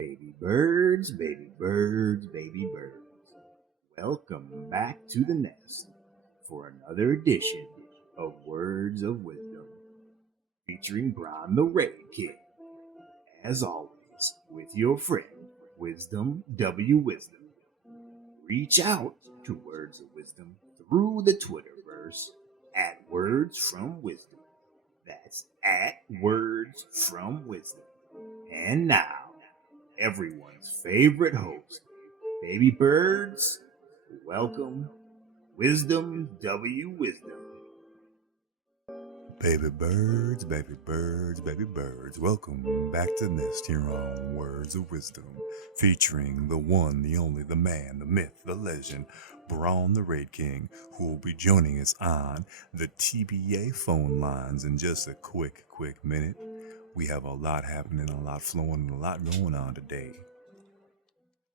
Baby birds, baby birds, baby birds. Welcome back to the nest for another edition of Words of Wisdom featuring Brian the Red Kid. As always, with your friend, Wisdom W. Wisdom. Reach out to Words of Wisdom through the Twitterverse at Words from Wisdom. That's at Words from Wisdom. And now, everyone's favorite host, Baby Birds, welcome Wisdom W. Wisdom. Baby birds, baby birds, baby birds, welcome back to the nest here on Words of Wisdom, featuring the one, the only, the man, the myth, the legend, Braun the Raid King, who will be joining us on the TBA phone lines in just a quick minute. We have a lot happening, a lot flowing, and a lot going on today.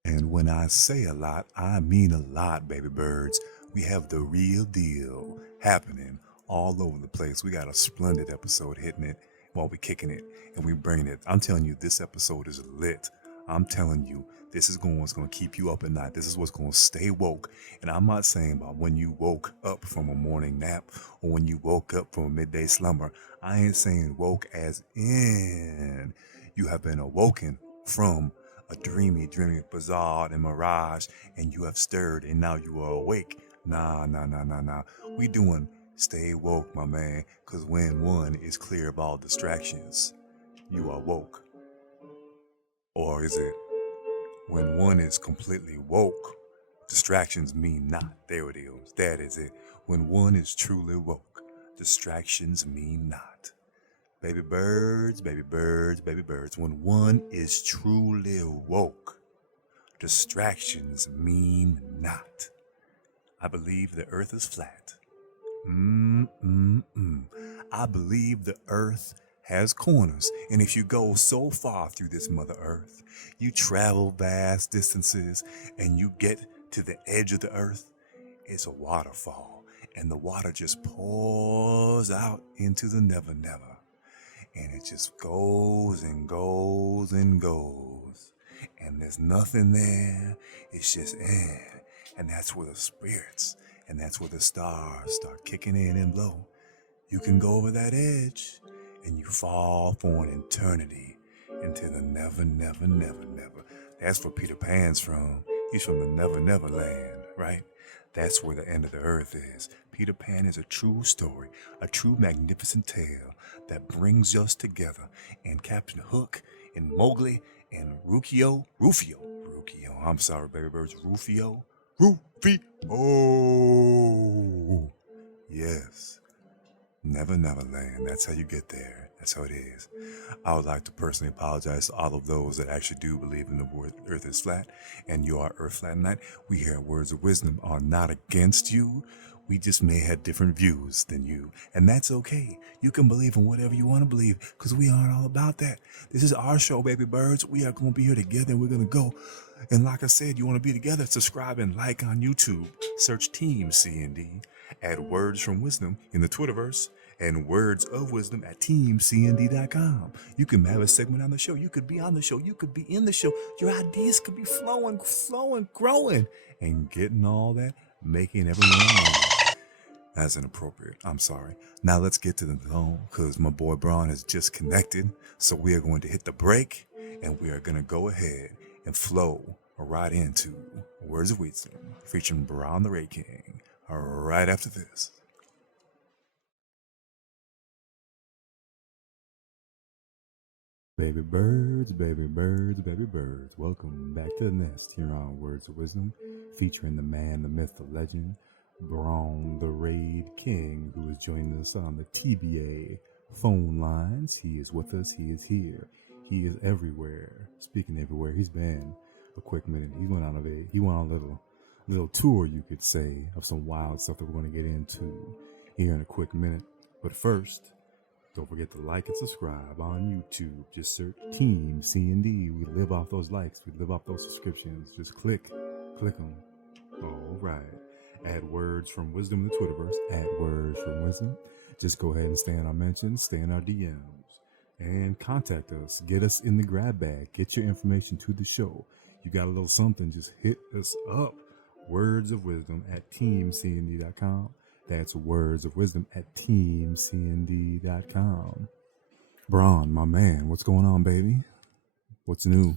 And when I say a lot, I mean a lot, baby birds. We have the real deal happening all over the place. We got a splendid episode hitting it while we're kicking it and we bringing it. I'm telling you, this episode is lit. I'm telling you, this is what's going to keep you up at night. This is what's going to stay woke. And I'm not saying about when you woke up from a morning nap or when you woke up from a midday slumber. I ain't saying woke as in you have been awoken from a dreamy bizarre and mirage, and you have stirred and now you are awake. Nah. We doing stay woke, my man, because when one is clear of all distractions, you are woke. Or is it when one is completely woke, distractions mean not? There it is. That is it. When one is truly woke, distractions mean not. Baby birds, baby birds, baby birds. When one is truly woke, distractions mean not. I believe the earth is flat. I believe the earth has corners, and if you go so far through this Mother Earth, you travel vast distances, and you get to the edge of the earth, it's a waterfall, and the water just pours out into the never. And it just goes and goes and goes. And there's nothing there. It's just air. And that's where the spirits and that's where the stars start kicking in and blow. You can go over that edge and you fall for an eternity into the never. That's where Peter Pan's from. He's from the never land, right? That's where the end of the earth is. Peter Pan is a true story, a true magnificent tale that brings us together. And Captain Hook and Mowgli and Rufio, I'm sorry, baby birds, Rufio. Yes, never land. That's how you get there. That's how it is. I would like to personally apologize to all of those that actually do believe in the word earth is flat and you are earth flat night. We here at Words of Wisdom are not against you. We just may have different views than you, and that's okay. You can believe in whatever you want to believe, because we aren't all about that. This is our show, baby birds. We are going to be here together, and we're going to go. And like I said, you want to be together, subscribe and like on YouTube. Search Team C&D, add Words from Wisdom in the Twitterverse, and Words of Wisdom at teamcnd.com. You can have a segment on the show. You could be on the show. You could be in the show. Your ideas could be flowing, growing, and getting all that, making everyone laugh. As inappropriate. I'm sorry. Now let's get to the phone because my boy Braun has just connected. So we are going to hit the break and we are going to go ahead and flow right into Words of Wisdom featuring Braun the Raid King right after this. Baby birds, welcome back to the nest here on Words of Wisdom featuring the man, the myth, the legend, Braun the Raid King, who is joining us on the TBA phone lines. He is with us. He is here. He is everywhere. Speaking everywhere, he's been a quick minute. He went on a little tour, you could say, of some wild stuff that we're going to get into here in a quick minute. But first, don't forget to like and subscribe on YouTube. Just search Team C&D. We live off those likes. We live off those subscriptions. Just click them. All right. Add Words from Wisdom in the Twitterverse. Add Words from Wisdom. Just go ahead and stay in our mentions, stay in our DMs. and contact us. Get us in the grab bag. Get your information to the show. You got a little something, just hit us up. Words of Wisdom at teamcnd.com. That's Words of Wisdom at teamcnd.com. Braun, my man, what's going on, baby? What's new?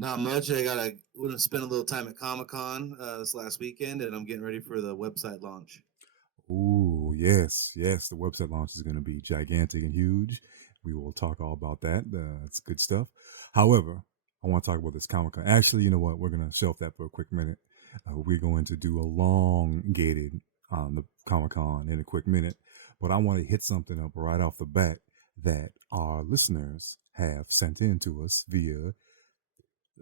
Not much. I got to spend a little time at Comic-Con this last weekend, and I'm getting ready for the website launch. Ooh, yes, yes. The website launch is going to be gigantic and huge. We will talk all about that. It's good stuff. However, I want to talk about this Comic Con. Actually, you know what? We're going to shelf that for a quick minute. We're going to do a elongated on the Comic Con in a quick minute. But I want to hit something up right off the bat that our listeners have sent in to us via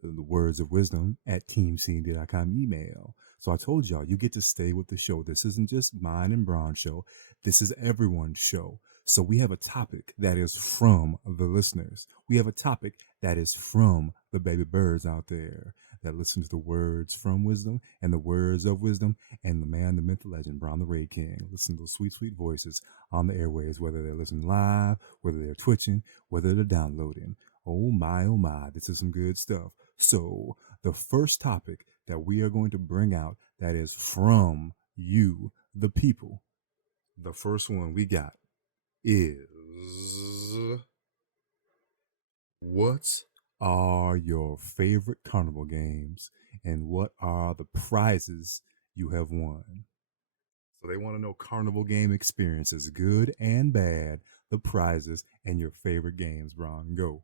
the Words of Wisdom at teamcnd.com email. So I told y'all, you get to stay with the show. This isn't just mine and Braun's show. This is everyone's show. So we have a topic that is from the listeners. We have a topic that is from the baby birds out there that listen to the words from wisdom and the words of wisdom and the man, the myth, the legend, Braun the Raid King. Listen to those sweet, sweet voices on the airways, whether they're listening live, whether they're twitching, whether they're downloading. Oh my, this is some good stuff. So, the first topic that we are going to bring out that is from you, the people, the first one we got is what are your favorite carnival games and what are the prizes you have won? So, they want to know carnival game experiences, good and bad, the prizes, and your favorite games. Braun, go.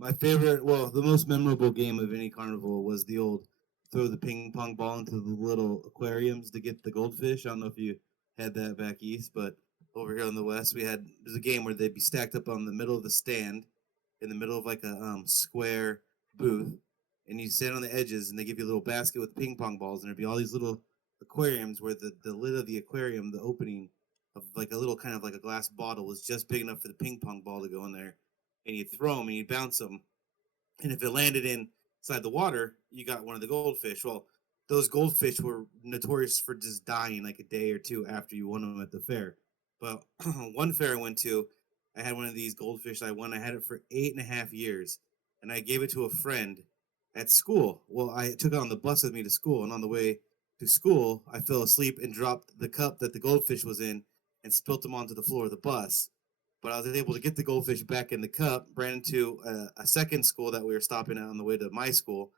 My favorite, well, the most memorable game of any carnival was the old throw the ping pong ball into the little aquariums to get the goldfish. I don't know if you had that back east, but over here in the west, there's a game where they'd be stacked up on the middle of the stand, in the middle of like a square booth, and you stand on the edges, and they give you a little basket with ping pong balls, and there'd be all these little aquariums where the lid of the aquarium, the opening of like a little kind of like a glass bottle, was just big enough for the ping pong ball to go in there, and you'd throw them and you'd bounce them, and if it landed inside the water, you got one of the goldfish. Well, those goldfish were notorious for just dying like a day or two after you won them at the fair. But one fair I went to, I had one of these goldfish I won. I had it for 8.5 years, and I gave it to a friend at school. Well, I took it on the bus with me to school, and on the way to school, I fell asleep and dropped the cup that the goldfish was in and spilt them onto the floor of the bus. But I was able to get the goldfish back in the cup, ran into a second school that we were stopping at on the way to my school,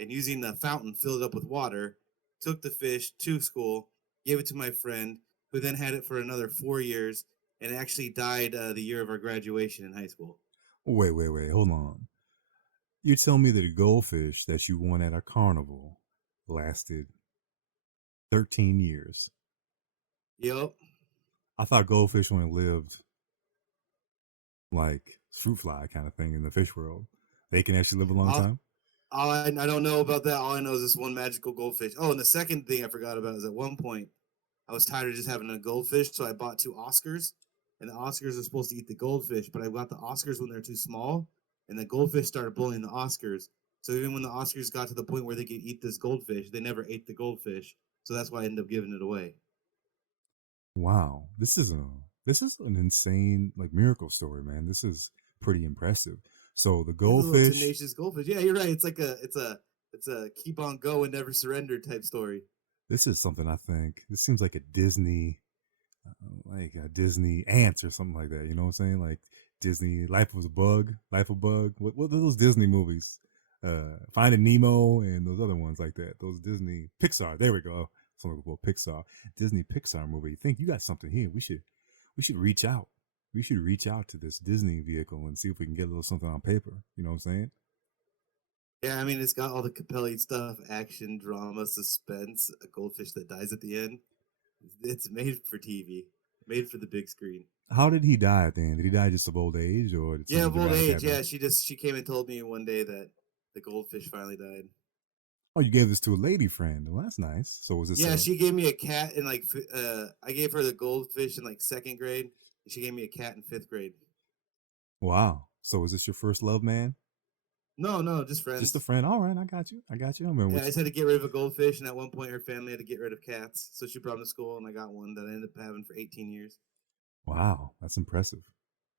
and using the fountain, filled it up with water, took the fish to school, gave it to my friend, who then had it for another 4 years, and actually died the year of our graduation in high school. Wait, hold on. You're telling me that a goldfish that you won at a carnival lasted 13 years. Yep. I thought goldfish only lived like fruit fly kind of thing in the fish world. They can actually live a long I'll, time. I don't know about that. All I know is this one magical goldfish. Oh, and the second thing I forgot about is at one point I was tired of just having a goldfish, so I bought two Oscars. And the Oscars are supposed to eat the goldfish, but I got the Oscars when they're too small, and the goldfish started bullying the Oscars. So even when the Oscars got to the point where they could eat this goldfish, they never ate the goldfish. So that's why I ended up giving it away. Wow, this is an insane like miracle story, man. This is pretty impressive. So the Yeah, the little goldfish. tenacious goldfish. Yeah, you're right. It's a keep on go and never surrender type story. This is something I think. This seems like a Disney like a Disney Ants or something like that. You know what I'm saying? Like Disney Life of a Bug, Life of Bug. What are those Disney movies? Finding Nemo and those other ones like that. Those Disney Pixar. There we go. Something about Pixar. Disney Pixar movie. You think you got something here? We should reach out. We should reach out to this Disney vehicle and see if we can get a little something on paper. You know what I'm saying? Yeah, I mean, it's got all the compelling stuff: action, drama, suspense, a goldfish that dies at the end. It's made for TV, made for the big screen. How did he die at the end? Did he die just of old age, or did Yeah, something of old dramatic age. happen? Yeah, she came and told me one day that the goldfish finally died. Oh, you gave this to a lady friend. Well, that's nice. So was this Yeah, a she gave me a cat in like I gave her the goldfish in like second grade, and she gave me a cat in fifth grade. wow? So was this your first love, man? No, no, just Just a friends. friend. All right, I got you. I got you. I remember Yeah, I what you. just had to get rid of a goldfish, and at one point her family had to get rid of cats, so she brought them to school, and I got one that I ended up having for 18 years. Wow, that's impressive.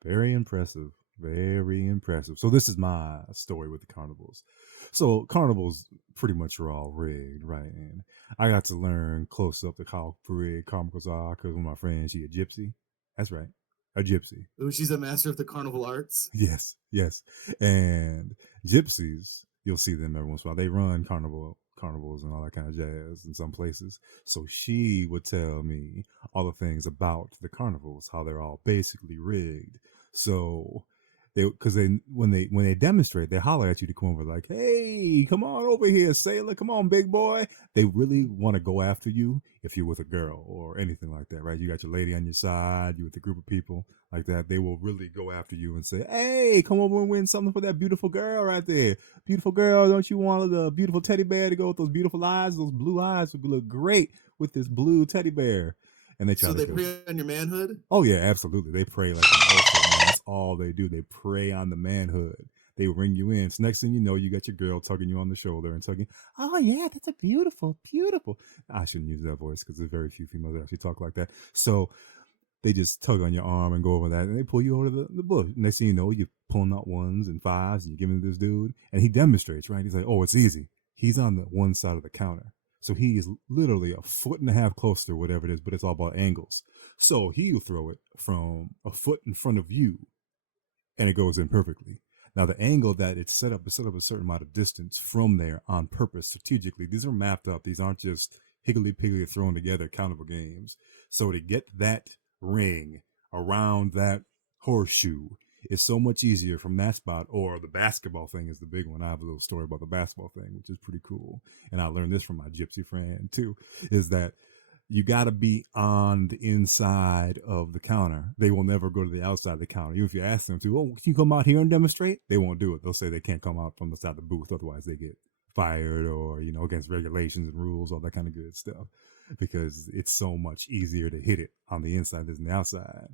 Very impressive. Very impressive. So this is my story with the carnivals. So carnivals pretty much are all rigged, right? And I got to learn close up to how rigged carnivals are because one of my friends, she a gypsy. That's right, a gypsy. Oh, she's a master of the carnival arts. Yes, yes. And gypsies, you'll see them every once in a while. They run carnivals and all that kind of jazz in some places. So she would tell me all the things about the carnivals, how they're all basically rigged. So because when they demonstrate, they holler at you to come over like, "Hey, come on over here, sailor! Come on, big boy!" They really want to go after you if you're with a girl or anything like that, right? You got your lady on your side, you with a group of people like that. They will really go after you and say, "Hey, come over and win something for that beautiful girl right there. Beautiful girl, don't you want the beautiful teddy bear to go with those beautiful eyes? Those blue eyes would look great with this blue teddy bear." And they try So to they go. prey on your manhood. Oh yeah, absolutely. They prey like an elephant, man. That's all they do. They prey on the manhood. They ring you in. So next thing you know, you got your girl tugging you on the shoulder and tugging. Oh yeah, that's a beautiful, beautiful. I shouldn't use that voice because there's very few females that actually talk like that. So they just tug on your arm and go over that, and they pull you over to the bush. Next thing you know, you're pulling out ones and fives, and you're giving it to this dude, and he demonstrates, right? He's like, "Oh, it's easy." He's on the one side of the counter, so he is literally a foot and a half closer to whatever it is, but it's all about angles. So he'll throw it from a foot in front of you, and it goes in perfectly. Now, the angle that it's set up is set up a certain amount of distance from there on purpose, strategically. These are mapped up. These aren't just higgly piggly thrown together countable games. So to get that ring around that horseshoe is so much easier from that spot. Or the basketball thing is the big one. I have a little story about the basketball thing, which is pretty cool. And I learned this from my gypsy friend too, is that you got to be on the inside of the counter. They will never go to the outside of the counter. Even if you ask them to, "Oh, can you come out here and demonstrate?" They won't do it. They'll say they can't come out from the side of the booth. Otherwise, they get fired or, against regulations and rules, all that kind of good stuff. Because it's so much easier to hit it on the inside than the outside.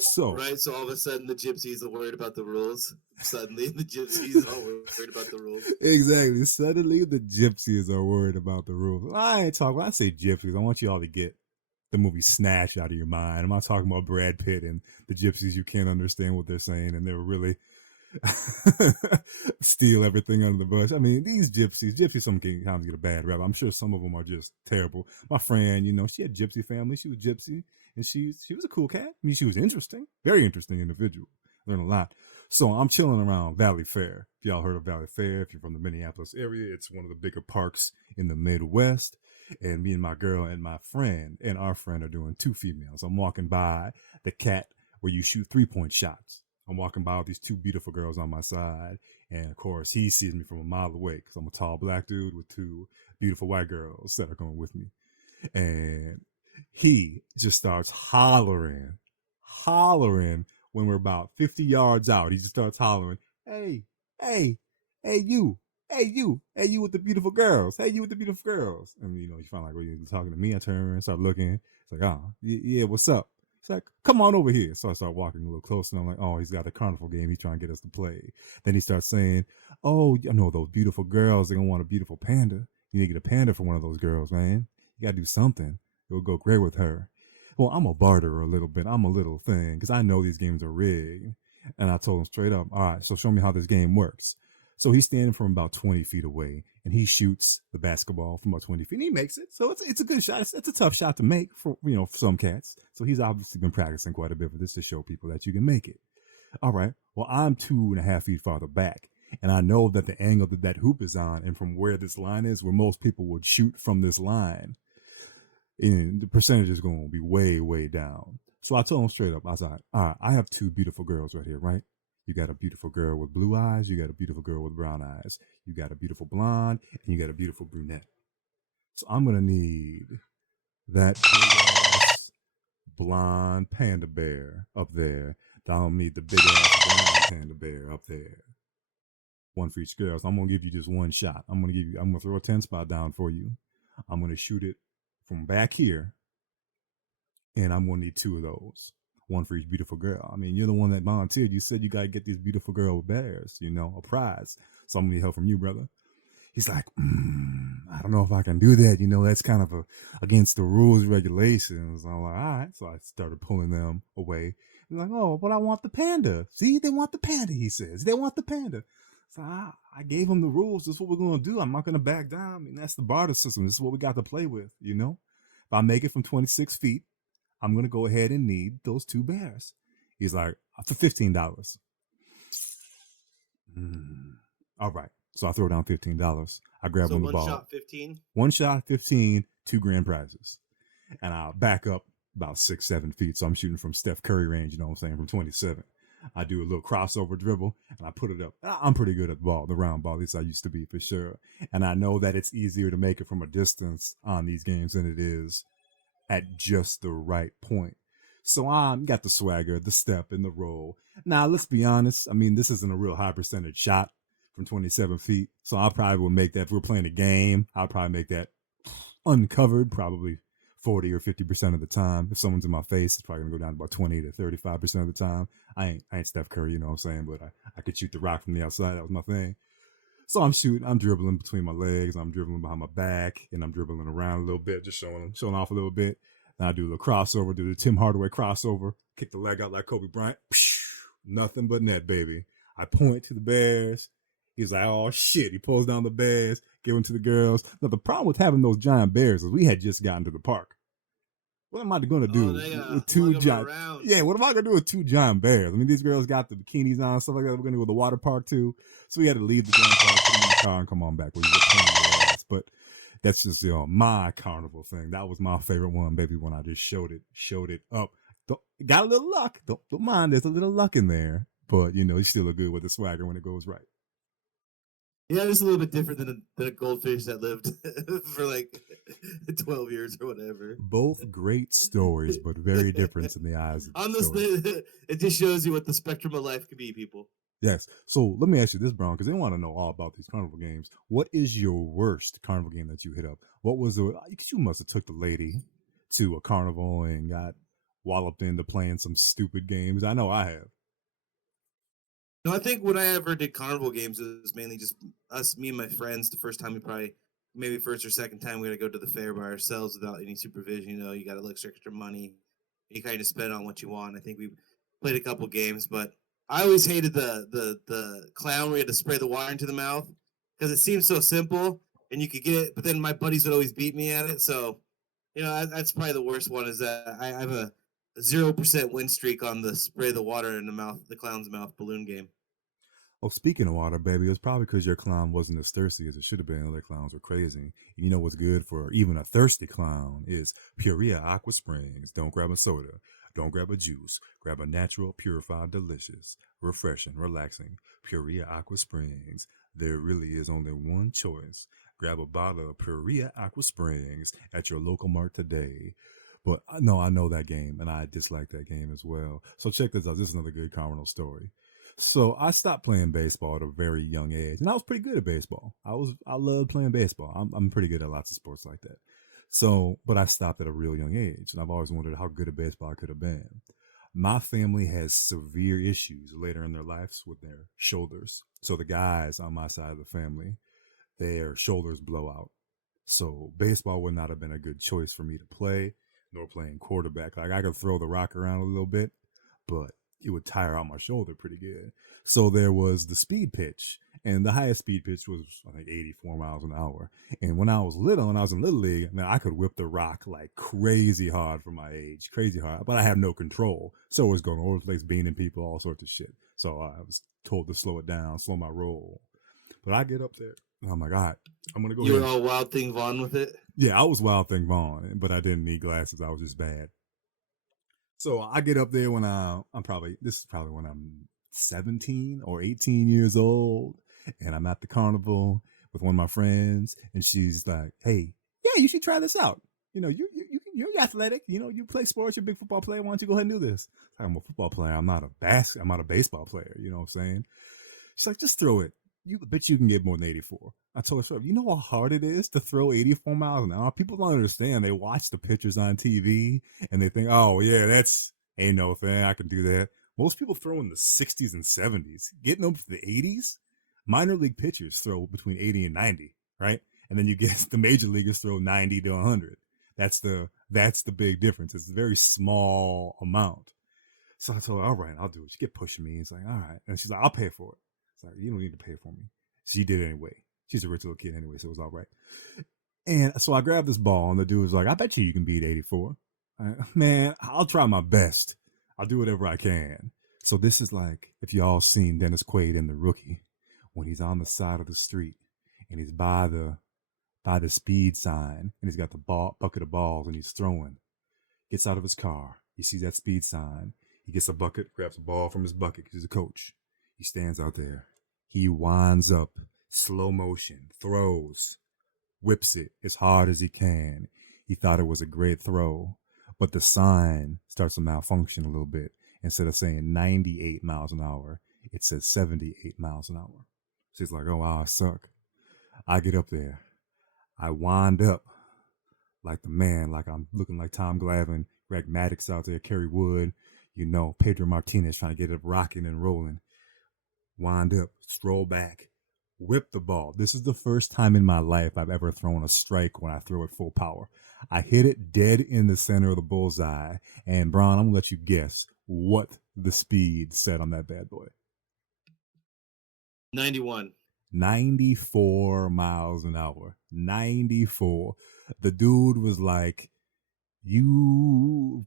So, Right, so all of a sudden the gypsies are worried about the rules. Suddenly the gypsies are worried about the rules. exactly. Suddenly, the gypsies are worried about the rules. I ain't talking. When I say gypsies, I want you all to get the movie Snatch out of your mind. I'm not talking about Brad Pitt and the gypsies. You can't understand what they're saying, and they're really steal everything under the bush. I mean, these gypsies sometimes get a bad rap. I'm sure some of them are just terrible. My friend, she had gypsy family. She was gypsy, and she was a cool cat. I mean, she was interesting, very interesting individual. Learned a lot. So I'm chilling around Valley Fair. If y'all heard of Valley Fair, if you're from the Minneapolis area, it's one of the bigger parks in the Midwest. And me and my girl and my friend and our friend are doing two females. I'm walking by the cat where you shoot 3-point shots. I'm walking by with these two beautiful girls on my side. And of course, he sees me from a mile away because I'm a tall black dude with two beautiful white girls that are going with me. And he just starts hollering when we're about 50 yards out. He just starts hollering, "Hey, hey, hey, you. Hey, you with the beautiful girls. Hey, you with the beautiful girls." And, you find like, "Well, you're talking to me." I turn and start looking. It's like, "Oh, yeah, what's up?" It's like, "Come on over here." So I start walking a little closer, and I'm like, "Oh, he's got a carnival game. He's trying to get us to play." Then he starts saying, "Oh, I know those beautiful girls. They're going to want a beautiful panda. You need to get a panda for one of those girls, man. You got to do something. It will go great with her." Well, I'm a barterer a little bit. I'm a little thing because I know these games are rigged. And I told him straight up, "All right, so show me how this game works." So he's standing from about 20 feet away, and he shoots the basketball from about 20 feet. And he makes it, so it's a good shot. It's a tough shot to make for for some cats. So he's obviously been practicing quite a bit for this to show people that you can make it. All right. Well, I'm 2.5 feet farther back, and I know that the angle that hoop is on, and from where this line is, where most people would shoot from this line, and the percentage is going to be way, way down. So I told him straight up, I was like, "All right, I have two beautiful girls right here, right? You got a beautiful girl with blue eyes. You got a beautiful girl with brown eyes. You got a beautiful blonde, and you got a beautiful brunette. So I'm going to need that big ass blonde panda bear up there. I don't need the big ass brown panda bear up there. One for each girl. So I'm going to give you just one shot. I'm going to throw a 10 spot down for you. I'm going to shoot it from back here, and I'm going to need two of those. One for each beautiful girl. I mean, you're the one that volunteered. You said you got to get these beautiful girl bears, a prize. So I'm going to need help from you, brother." He's like, "I don't know if I can do that. That's kind of against the rules, regulations." I'm like, "All right." So I started pulling them away. He's like, oh, but I want the panda. See, they want the panda, he says. They want the panda. So I gave him the rules. This is what we're going to do. I'm not going to back down. I mean, that's the barter system. This is what we got to play with, you know? If I make it from 26 feet, I'm going to go ahead and need those two bears. He's like, for $15. All right. So I throw down $15. I grab So on the one ball. shot 15. One shot, 15, two grand prizes. And I'll back up about 6-7 feet. So I'm shooting from Steph Curry range, you know what I'm saying, from 27. I do a little crossover dribble and I put it up. I'm pretty good at the ball, the round ball, at least I used to be for sure. And I know that it's easier to make it from a distance on these games than it is at just the right point. So I got the swagger, the step, and the roll. Now, let's be honest. I mean, this isn't a real high percentage shot from 27 feet. So I probably would make that, if we're playing a game, I'll probably make that uncovered, probably 40 or 50% of the time. If someone's in my face, it's probably gonna go down to about 20 to 35% of the time. I ain't Steph Curry, you know what I'm saying, but I could shoot the rock from the outside. That was my thing. So I'm shooting, I'm dribbling between my legs, I'm dribbling behind my back, and I'm dribbling around a little bit, just showing off a little bit. Then I do a little crossover, do the Tim Hardaway crossover, kick the leg out like Kobe Bryant. Nothing but net, baby. I point to the Bears. He's like, oh shit. He pulls down the Bears, give them to the girls. Now the problem with having those giant bears is we had just gotten to the park. What am I going to do with two giant? Yeah, what am I going to do with two giant bears? I mean, these girls got the bikinis on and stuff like that. We're going to go to the water park too, so we had to leave the damn park, put them in the car, and come on back. But that's just my carnival thing. That was my favorite one, baby. When I just showed it up. Got a little luck. Don't mind. There's a little luck in there, but you still look good with the swagger when it goes right. Yeah, it's a little bit different than a goldfish that lived for like 12 years or whatever. Both great stories, but very different in the eyes of the story. It just shows you what the spectrum of life could be, people. Yes. So let me ask you this, Brown, because they want to know all about these carnival games. What is your worst carnival game that you hit up? What was the? Because you must have took the lady to a carnival and got walloped into playing some stupid games. I know I have. No, I think when I ever did carnival games, it was mainly just us, me and my friends. The first time maybe first or second time, we got to go to the fair by ourselves without any supervision. You got to look extra money. You kind of spend on what you want. I think we played a couple games, but I always hated the clown where you had to spray the water into the mouth because it seemed so simple and you could get it, but then my buddies would always beat me at it. So, that's probably the worst one is that I have a 0% win streak on the spray the water in the clown's mouth balloon game. Oh, speaking of water, baby, it's probably because your clown wasn't as thirsty as it should have been. Other clowns were crazy. You know what's good for even a thirsty clown is Purina Aqua Springs. Don't grab a soda. Don't grab a juice. Grab a natural, purified, delicious, refreshing, relaxing Purina Aqua Springs. There really is only one choice. Grab a bottle of Purina Aqua Springs at your local mart today. But no, I know that game, and I dislike that game as well. So check this out. This is another good carnival story. So I stopped playing baseball at a very young age, and I was pretty good at baseball. I loved playing baseball. I'm pretty good at lots of sports like that. So, but I stopped at a real young age, and I've always wondered how good at baseball I could have been. My family has severe issues later in their lives with their shoulders. So the guys on my side of the family, their shoulders blow out. So baseball would not have been a good choice for me to play, nor playing quarterback. Like I could throw the rock around a little bit, but it would tire out my shoulder pretty good. So there was the speed pitch, and the highest speed pitch was I think 84 miles an hour. And when I was little, and I was in little league, man, I could whip the rock like crazy hard for my age, crazy hard. But I had no control, so it was going all over the place, beating people, all sorts of shit. So I was told to slow it down, slow my roll. But I get up there, and I'm like, all right, I'm gonna go. You were all Wild Thing Vaughn with it. Yeah, I was Wild Thing Vaughn, but I didn't need glasses. I was just bad. So I get up there when this is probably when I'm 17 or 18 years old, and I'm at the carnival with one of my friends, and she's like, "Hey, yeah, you should try this out. You're athletic. You play sports. You're a big football player. Why don't you go ahead and do this?" I'm a football player. I'm not a baseball player. You know what I'm saying? She's like, "Just throw it. You bet you can get more than 84." I told her, "You know how hard it is to throw 84 miles an hour? People don't understand. They watch the pictures on TV and they think, oh, yeah, that's ain't no thing. I can do that." Most people throw in the 60s and 70s. Getting up to the 80s, minor league pitchers throw between 80 and 90, right? And then you get the major leaguers throw 90 to 100. That's the big difference. It's a very small amount. So I told her, all right, I'll do it. She kept pushing me. It's like, all right. And she's like, I'll pay for it. It's like, you don't need to pay for me. She did it anyway. She's a rich little kid anyway, so it was all right. And so I grabbed this ball, and the dude was like, I bet you can beat 84. Man, I'll try my best. I'll do whatever I can. So this is like if y'all seen Dennis Quaid in The Rookie when he's on the side of the street and he's by the speed sign and he's got the bucket of balls and he's throwing. Gets out of his car. He sees that speed sign. He gets a bucket, grabs a ball from his bucket because he's a coach. He stands out there. He winds up, slow motion, throws, whips it as hard as he can. He thought it was a great throw, but the sign starts to malfunction a little bit. Instead of saying 98 miles an hour, it says 78 miles an hour. She's like, oh, wow, I suck. I get up there. I wind up like the man, like I'm looking like Tom Glavine, Greg Maddux out there, Kerry Wood, Pedro Martinez trying to get it rocking and rolling. Wind up, stroll back, whip the ball. This is the first time in my life I've ever thrown a strike when I throw it full power. I hit it dead in the center of the bullseye. And Brian, I'm going to let you guess what the speed said on that bad boy. 91. 94 miles an hour. 94. The dude was like, you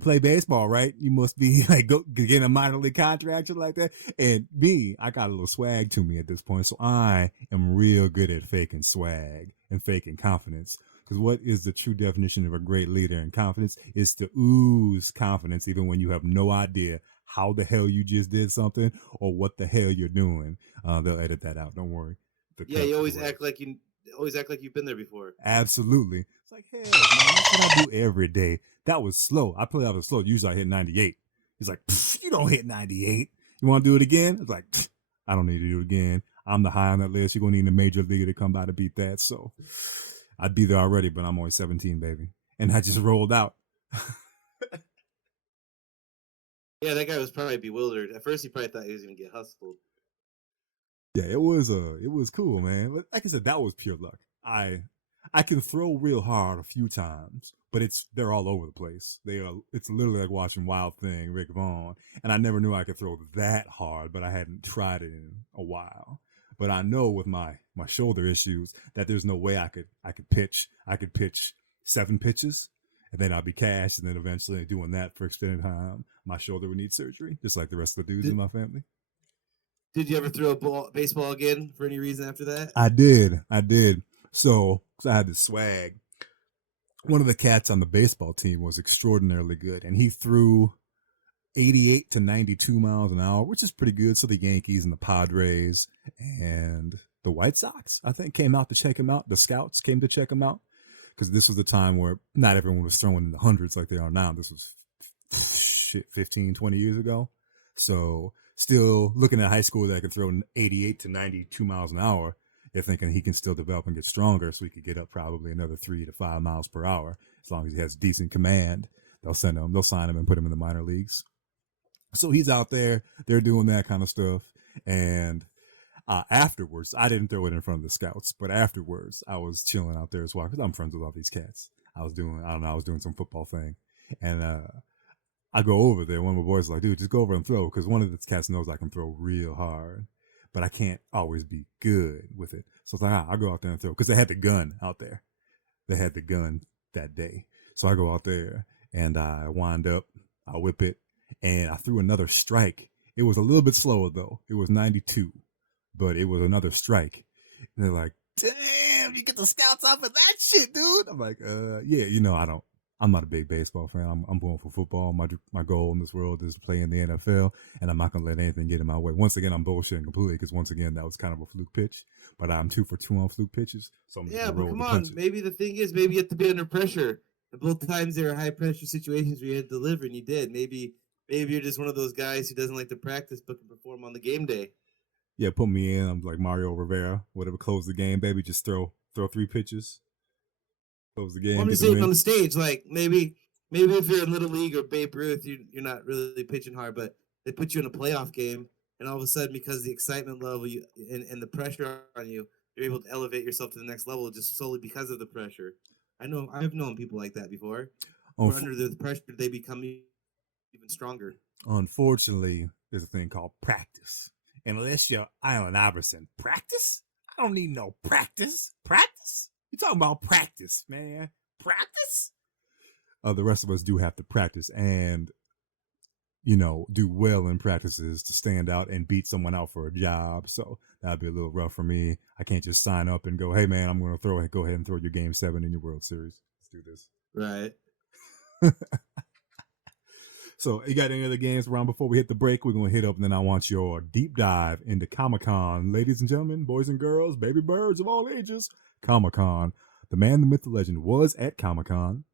play baseball, right? You must be like getting a minor league contract or like that. And me, I got a little swag to me at this point. So I am real good at faking swag and faking confidence. Because what is the true definition of a great leader? And confidence is to ooze confidence even when you have no idea how the hell you just did something or what the hell you're doing. They'll edit that out. Don't worry. You always act like you've been there before. Absolutely. It's like, hey, man, that's what I do every day. That was slow. I play out slow. Usually I hit 98. He's like, you don't hit 98. You want to do it again? It's like, I don't need to do it again. I'm the high on that list. You're going to need a major leaguer to come by to beat that. So I'd be there already, but I'm only 17, baby. And I just rolled out. Yeah, that guy was probably bewildered. At first, he probably thought he was going to get hustled. Yeah, it was cool, man. But like I said, that was pure luck. I can throw real hard a few times, but they're all over the place. It's literally like watching Wild Thing, Rick Vaughn, and I never knew I could throw that hard, but I hadn't tried it in a while. But I know with my shoulder issues that there's no way I could pitch. I could pitch 7 pitches, and then I'd be cashed, and then eventually doing that for extended time, my shoulder would need surgery, just like the rest of the dudes in my family. Did you ever throw a baseball again for any reason after that? I did. So I had this swag. One of the cats on the baseball team was extraordinarily good, and he threw 88 to 92 miles an hour, which is pretty good. So the Yankees and the Padres and the White Sox, I think, came out to check him out. The scouts came to check him out because this was the time where not everyone was throwing in the hundreds like they are now. This was 15, 20 years ago. So still looking at high school that could throw 88 to 92 miles an hour, they're thinking he can still develop and get stronger so he could get up probably another 3 to 5 miles per hour. As long as he has decent command, they'll sign him and put him in the minor leagues. So he's out there, they're doing that kind of stuff. And afterwards, I didn't throw it in front of the scouts, but afterwards I was chilling out there as well because I'm friends with all these cats. I was doing some football thing. And I go over there. One of my boys is like, dude, just go over and throw. Because one of the cats knows I can throw real hard. But I can't always be good with it. So it's like, I'll go out there and throw. Because they had the gun out there. They had the gun that day. So I go out there and I wind up. I whip it. And I threw another strike. It was a little bit slower, though. It was 92. But it was another strike. And they're like, damn, you get the scouts off of that shit, dude. I'm like, yeah, I'm not a big baseball fan. I'm going for football. My goal in this world is to play in the NFL, and I'm not going to let anything get in my way. Once again, I'm bullshitting completely because once again, that was kind of a fluke pitch. But I'm 2 for 2 on fluke pitches. So I'm yeah, but come on. Maybe the thing is, maybe you have to be under pressure. And both times there are high pressure situations where you had to deliver, and you did. Maybe you're just one of those guys who doesn't like to practice but can perform on the game day. Yeah, put me in. I'm like Mario Rivera. Whatever, close the game, baby. Just throw 3 pitches. Close the game. Well, I'm just saying on the stage, like maybe if you're in Little League or Babe Ruth, you're not really pitching hard, but they put you in a playoff game, and all of a sudden, because the excitement level and the pressure on you, you're able to elevate yourself to the next level just solely because of the pressure. I've known people like that before. Where under the pressure, they become even stronger. Unfortunately, there's a thing called practice. And unless you're Allen Iverson, practice? I don't need no practice. Practice? You talking about practice, man? Practice? The rest of us do have to practice and do well in practices to stand out and beat someone out for a job. So that'd be a little rough for me. I can't just sign up and go, hey man, I'm going to go ahead and throw your game 7 in your World Series. Let's do this. Right. So you got any other games around before we hit the break? We're going to hit up and then I want your deep dive into Comic-Con. Ladies and gentlemen, boys and girls, baby birds of all ages, Comic-Con. The man, the myth, the legend was at Comic-Con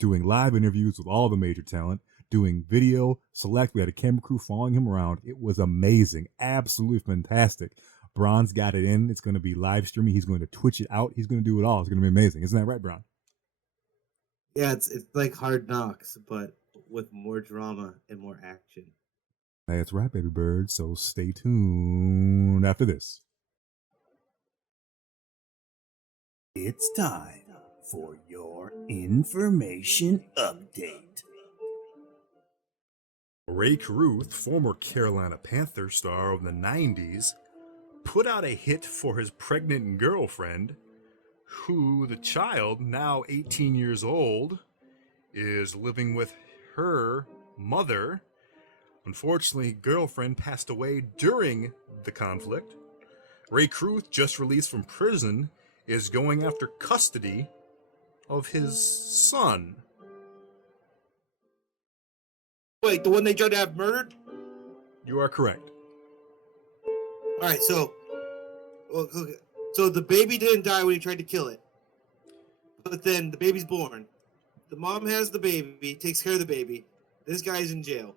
doing live interviews with all the major talent, doing video select. We had a camera crew following him around. It was amazing. Absolutely fantastic. Bron's got it in. It's going to be live streaming. He's going to Twitch it out. He's going to do it all. It's going to be amazing. Isn't that right, Bron? Yeah, it's like Hard Knocks, but with more drama and more action. That's right, baby bird. So stay tuned after this. It's time for your information update. Ray Caruth, former Carolina Panther star of the 90s, put out a hit for his pregnant girlfriend, who the child, now 18 years old, is living with her mother. Unfortunately, girlfriend passed away during the conflict. Ray Caruth, just released from prison, is going after custody of his son. Wait, the one they tried to have murdered? You are correct. All right, so the baby didn't die when he tried to kill it, but then the baby's born. The mom has the baby, takes care of the baby. This guy's in jail.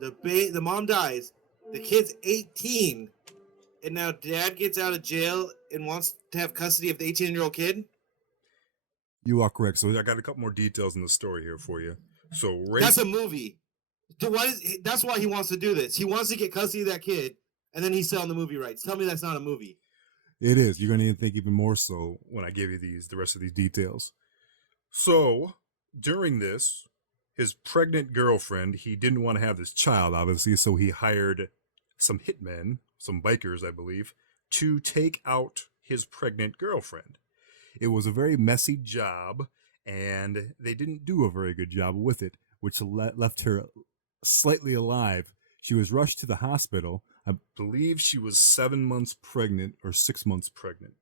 The mom dies. The kid's 18, and now dad gets out of jail and wants to have custody of the 18-year-old kid. You are correct. So I got a couple more details in the story here for you. So Ray, That's a movie. That's why he wants to do this. He wants to get custody of that kid, and then he's selling the movie rights. Tell me that's not a movie. it is. You're going to think even more so when I give you the rest of these details. So during this, his pregnant girlfriend, he didn't want to have this child, obviously, so he hired some hitmen, some bikers, I believe, to take out his pregnant girlfriend. It was a very messy job, and they didn't do a very good job with it, which left her slightly alive. She was rushed to the hospital. I believe she was 7 months pregnant or 6 months pregnant.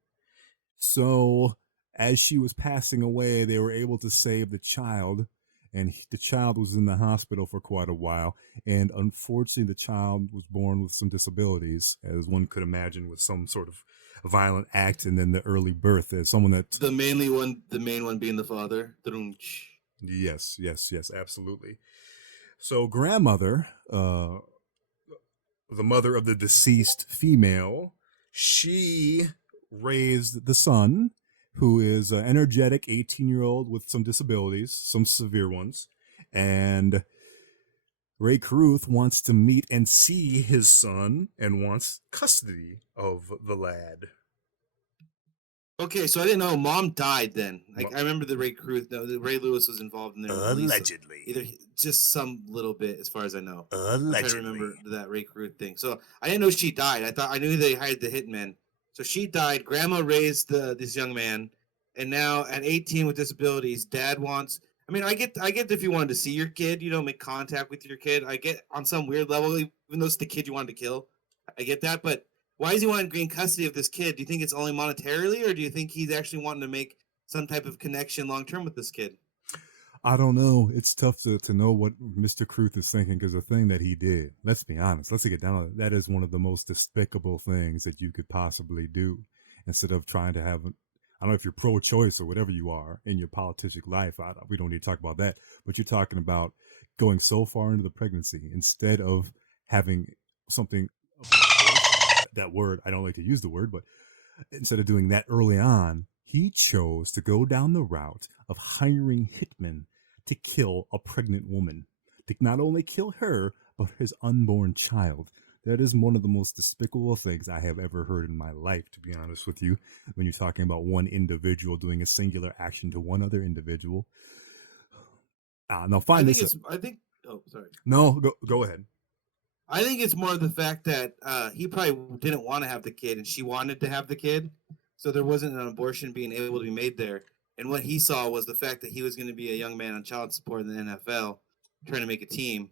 So as she was passing away, they were able to save the child, and the child was in the hospital for quite a while. And unfortunately, the child was born with some disabilities, as one could imagine, with some sort of violent act, and then the early birth as someone that The main one being the father. yes, absolutely. So grandmother, the mother of the deceased female, she raised the son, who is an energetic 18-year-old with some disabilities, some severe ones, and Ray Caruth wants to meet and see his son and wants custody of the lad. Okay, so I didn't know mom died then. Like I remember the Ray Caruth. No, the Ray Lewis was involved in there. Allegedly. Either just some little bit, as far as I know. Allegedly. I'm trying to remember that Ray Caruth thing. So I didn't know she died. I knew they hired the hitmen. So she died. Grandma raised this young man, and now at 18 with disabilities, dad wants. I mean, I get if you wanted to see your kid, make contact with your kid. I get on some weird level, even though it's the kid you wanted to kill. I get that, but why does he want to gain custody of this kid? Do you think it's only monetarily, or do you think he's actually wanting to make some type of connection long term with this kid? I don't know. It's tough to know what Mr. Caruth is thinking, because the thing that he did, let's be honest, let's get down to it, that is one of the most despicable things that you could possibly do. Instead of trying to have, I don't know if you're pro-choice or whatever you are in your politic life, we don't need to talk about that, but you're talking about going so far into the pregnancy instead of having something, that word, I don't like to use the word, but instead of doing that early on, he chose to go down the route of hiring hitmen to kill a pregnant woman, to not only kill her, but his unborn child. That is one of the most despicable things I have ever heard in my life, to be honest with you, when you're talking about one individual doing a singular action to one other individual. Now find this. I think Oh, sorry. No, go ahead. I think it's more the fact that he probably didn't want to have the kid, and she wanted to have the kid, so there wasn't an abortion being able to be made there. And what he saw was the fact that he was going to be a young man on child support in the NFL, trying to make a team,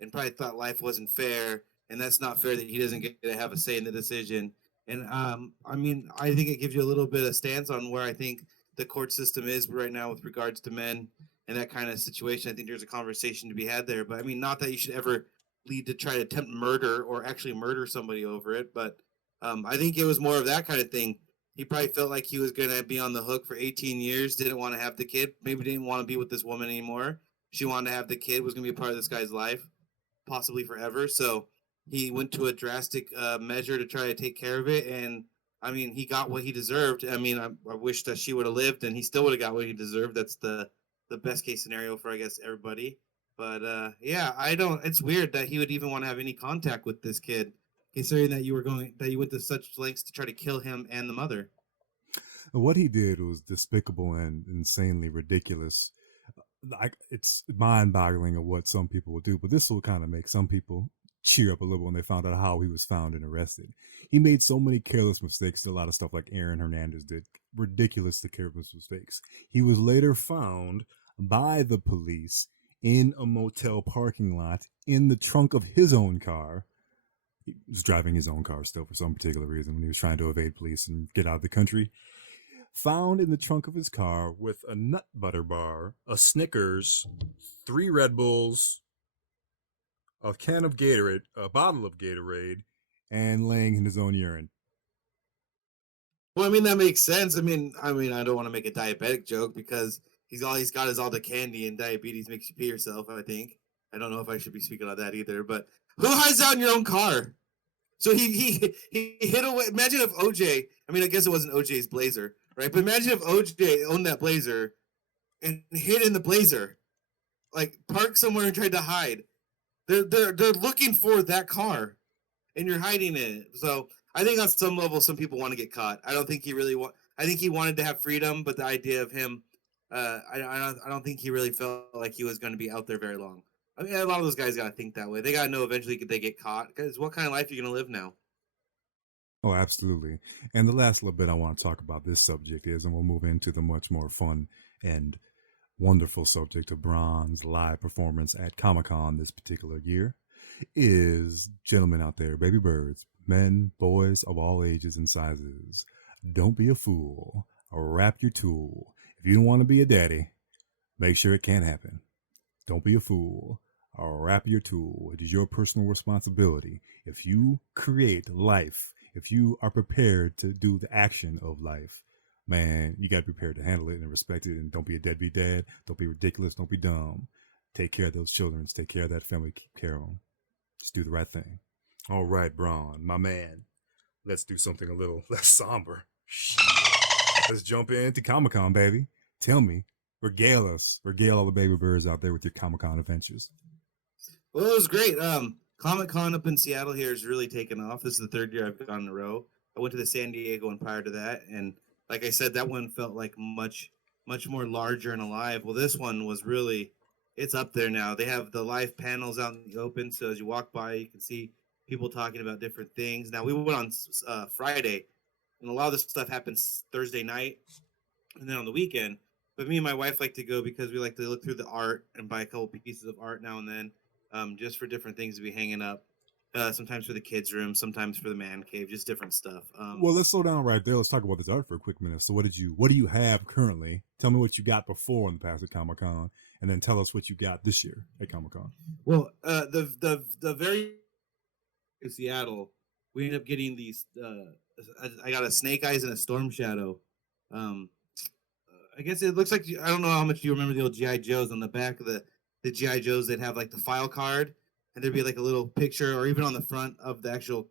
and probably thought life wasn't fair, and that's not fair that he doesn't get to have a say in the decision. And I mean, I think it gives you a little bit of stance on where I think the court system is right now with regards to men and that kind of situation. I think there's a conversation to be had there, but I mean, not that you should ever lead to try to attempt murder or actually murder somebody over it. But I think it was more of that kind of thing. He probably felt like he was going to be on the hook for 18 years, didn't want to have the kid, maybe didn't want to be with this woman anymore. She wanted to have the kid, was going to be a part of this guy's life, possibly forever. So he went to a drastic measure to try to take care of it. And I mean, he got what he deserved. I mean, I wish that she would have lived and he still would have got what he deserved. That's the best case scenario for, I guess, everybody. But yeah, I don't. It's weird that he would even want to have any contact with this kid, considering that you went to such lengths to try to kill him and the mother. What he did was despicable and insanely ridiculous. It's mind-boggling of what some people will do, but this will kind of make some people cheer up a little when they found out how he was found and arrested. He made so many careless mistakes, a lot of stuff like Aaron Hernandez did, ridiculously careless mistakes. He was later found by the police in a motel parking lot in the trunk of his own car. He was driving his own car still for some particular reason when he was trying to evade police and get out of the country. Found in the trunk of his car with a nut butter bar, a Snickers, 3 Red Bulls, a can of Gatorade, a bottle of Gatorade, and laying in his own urine. Well, I mean that makes sense. I don't want to make a diabetic joke because he's got is all the candy and diabetes makes you pee yourself. I think I don't know if I should be speaking on that either. But who hides out in your own car? So he hid away. Imagine if OJ. I mean, I guess it wasn't OJ's Blazer, right? But imagine if OJ owned that Blazer and hid in the Blazer, like parked somewhere and tried to hide. They're looking for that car, and you're hiding in it. So I think on some level, some people want to get caught. I don't think he really want. I think he wanted to have freedom, but the idea of him, I don't think he really felt like he was going to be out there very long. I mean, a lot of those guys got to think that way. They got to know eventually they get caught because what kind of life are you going to live now? Oh, absolutely. And the last little bit I want to talk about this subject is, and we'll move into the much more fun and wonderful subject of Braun's live performance at Comic Con this particular year, is gentlemen out there, baby birds, men, boys of all ages and sizes, don't be a fool. Wrap your tool. If you don't want to be a daddy, make sure it can't happen. Don't be a fool. Wrap your tool. It is your personal responsibility. If you create life, if you are prepared to do the action of life, man, you got to be prepared to handle it and respect it. And don't be a deadbeat dad. Don't be ridiculous. Don't be dumb. Take care of those children. Take care of that family. Keep care of them. Just do the right thing. All right, Braun, my man. Let's do something a little less somber. Let's jump into Comic-Con, baby. Tell me, regale us. Regale all the baby birds out there with your Comic-Con adventures. Well, it was great. Comic Con up in Seattle here has really taken off. This is the third year I've gone in a row. I went to the San Diego one prior to that, and like I said, that one felt like much more larger and alive. Well, this one was really, it's up there now. They have the live panels out in the open, so as you walk by, you can see people talking about different things. Now we went on Friday, and a lot of this stuff happens Thursday night, and then on the weekend. But me and my wife like to go because we like to look through the art and buy a couple pieces of art now and then, just for different things to be hanging up. Sometimes for the kids' room, sometimes for the man cave, just different stuff. Well, let's slow down right there. Let's talk about this art for a quick minute. So, what do you have currently? Tell me what you got before in the past at Comic Con, and then tell us what you got this year at Comic Con. Well, the very in Seattle, we ended up getting these. I got a Snake Eyes and a Storm Shadow. I guess it looks like I don't know how much you remember the old GI Joes on the back of the GI Joes. They'd have like the file card, and there'd be like a little picture, or even on the front of the actual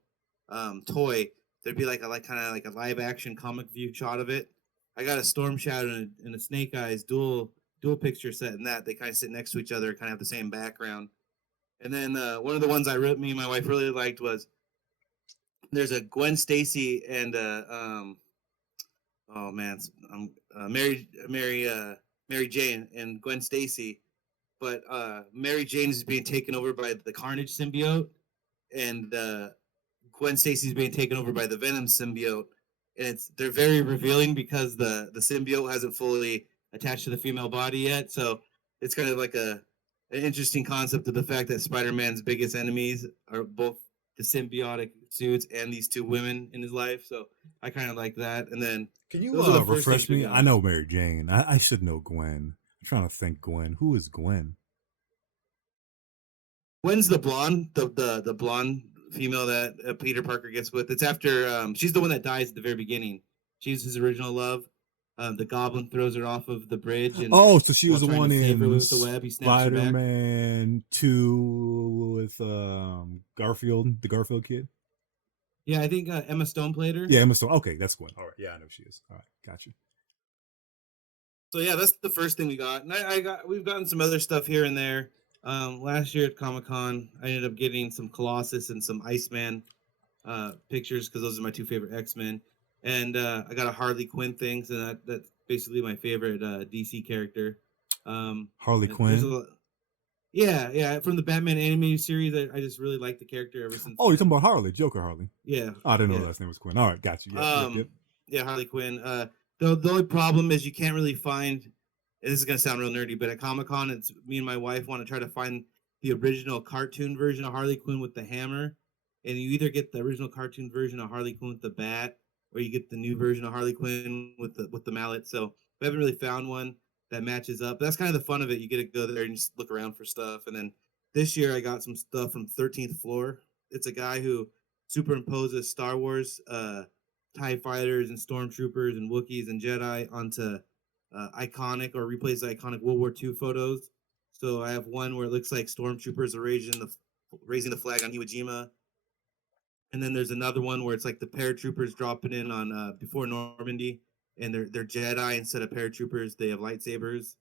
toy, there'd be like kind of like a live action comic view shot of it. I got a Storm Shadow and a Snake Eyes dual picture set, and that they kind of sit next to each other, kind of have the same background. And then one of the ones me and my wife really liked was there's a Gwen Stacy and oh man, Mary Jane and Gwen Stacy but Mary Jane is being taken over by the Carnage symbiote, and Gwen Stacy's being taken over by the Venom symbiote. And they're very revealing because the symbiote hasn't fully attached to the female body yet. So it's kind of like an interesting concept of the fact that Spider-Man's biggest enemies are both the symbiotic suits and these two women in his life. So I kind of like that. And then Can you those are the first refresh things we me? I got. know Mary Jane. I should know Gwen. I'm trying to think Gwen. Who is Gwen? Gwen's the blonde, the blonde female that Peter Parker gets with. It's after she's the one that dies at the very beginning. She's his original love. The Goblin throws her off of the bridge, and Oh, so she was while the trying to one save her in with the web, he snaps her back. Spider-Man 2 with Garfield, the Garfield kid. Yeah, I think Emma Stone played her. Yeah, Emma Stone. Okay, that's Gwen. All right, yeah, I know she is. All right, gotcha. So yeah, that's the first thing we got. And we've gotten some other stuff here and there. Last year at Comic-Con, I ended up getting some Colossus and some Iceman pictures because those are my two favorite X-Men. And I got a Harley Quinn thing, so that's basically my favorite DC character. Harley There's Quinn. yeah, from the Batman animated series. I just really like the character ever since Oh, you're talking then. about Harley, Joker Harley. Yeah, Oh, I didn't know yeah. the last name was Quinn. All right, got you. Yep. Yeah, Harley Quinn. The only problem is you can't really find. And this is gonna sound real nerdy, but at Comic Con, it's me and my wife want to try to find the original cartoon version of Harley Quinn with the hammer, and you either get the original cartoon version of Harley Quinn with the bat, or you get the new version of Harley Quinn with the mallet. So we haven't really found one that matches up. But that's kind of the fun of it. You get to go there and just look around for stuff. And then this year I got some stuff from 13th Floor. It's a guy who superimposes Star Wars TIE fighters and stormtroopers and Wookiees and Jedi onto iconic or replays iconic World War II photos. So I have one where it looks like stormtroopers are raising the flag on Iwo Jima, and then there's another one where it's like the paratroopers dropping in on before Normandy, and they're Jedi instead of paratroopers. They have lightsabers.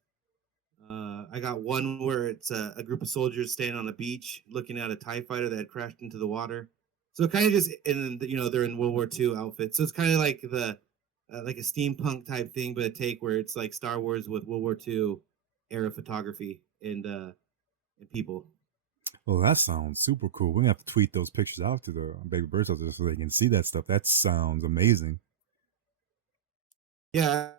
I got one where it's a group of soldiers standing on a beach looking at a TIE fighter that had crashed into the water. So kind of just, and they're in World War II outfits. So it's kind of like the like a steampunk type thing, but a take where it's like Star Wars with World War II era photography and people. Well, that sounds super cool. We're gonna have to tweet those pictures out to the baby birds out there so they can see that stuff. That sounds amazing. Yeah.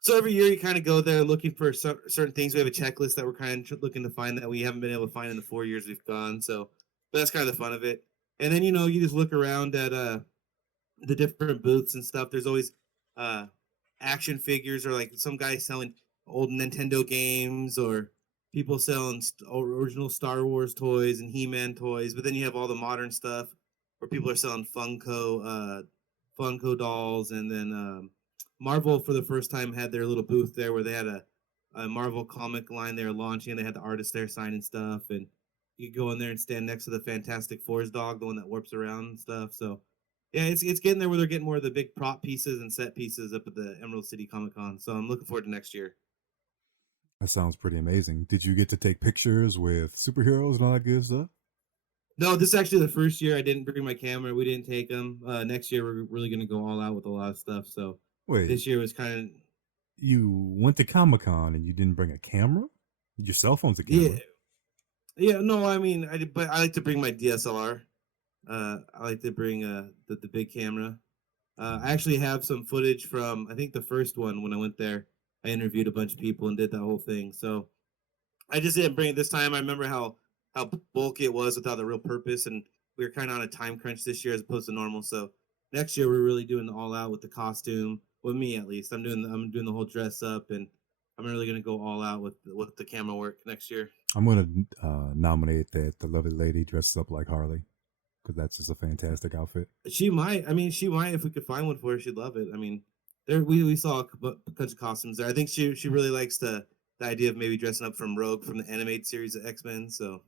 So every year you kind of go there looking for certain things. We have a checklist that we're kind of looking to find that we haven't been able to find in the 4 years we've gone. So but that's kind of the fun of it. And then you just look around at the different booths and stuff. There's always uh action figures or like some guy selling old Nintendo games or people selling original Star Wars toys and He-Man toys. But then you have all the modern stuff where people are selling Funko dolls, and then Marvel for the first time had their little booth there where they had a Marvel comic line they were launching. They had the artists there signing stuff, and you go in there and stand next to the Fantastic Four's dog, the one that warps around and stuff. So yeah, it's getting there where they're getting more of the big prop pieces and set pieces up at the Emerald City Comic Con. So I'm looking forward to next year. That sounds pretty amazing. Did you get to take pictures with superheroes and all that good stuff? No, this is actually the first year I didn't bring my camera. We didn't take them. Next year we're really going to go all out with a lot of stuff. So Wait, this year was kind of you went to Comic Con and you didn't bring a camera? Your cell phone's a yeah, camera. yeah. No, I mean, but I like to bring my DSLR. I like to bring the big camera. I actually have some footage from I think the first one when I went there. I interviewed a bunch of people and did that whole thing. So I just didn't bring it this time. I remember how bulky it was without a real purpose, and we were kind of on a time crunch this year as opposed to normal. So next year we're really doing the all out with the costume. With me at least, I'm doing the whole dress up, and I'm really gonna go all out with the camera work next year. I'm gonna nominate that the lovely lady dresses up like Harley because that's just a fantastic outfit. She might. I mean, she might if we could find one for her. She'd love it. I mean, there we saw a bunch of costumes there. I think she really likes the idea of maybe dressing up from Rogue from the animated series of X-Men. So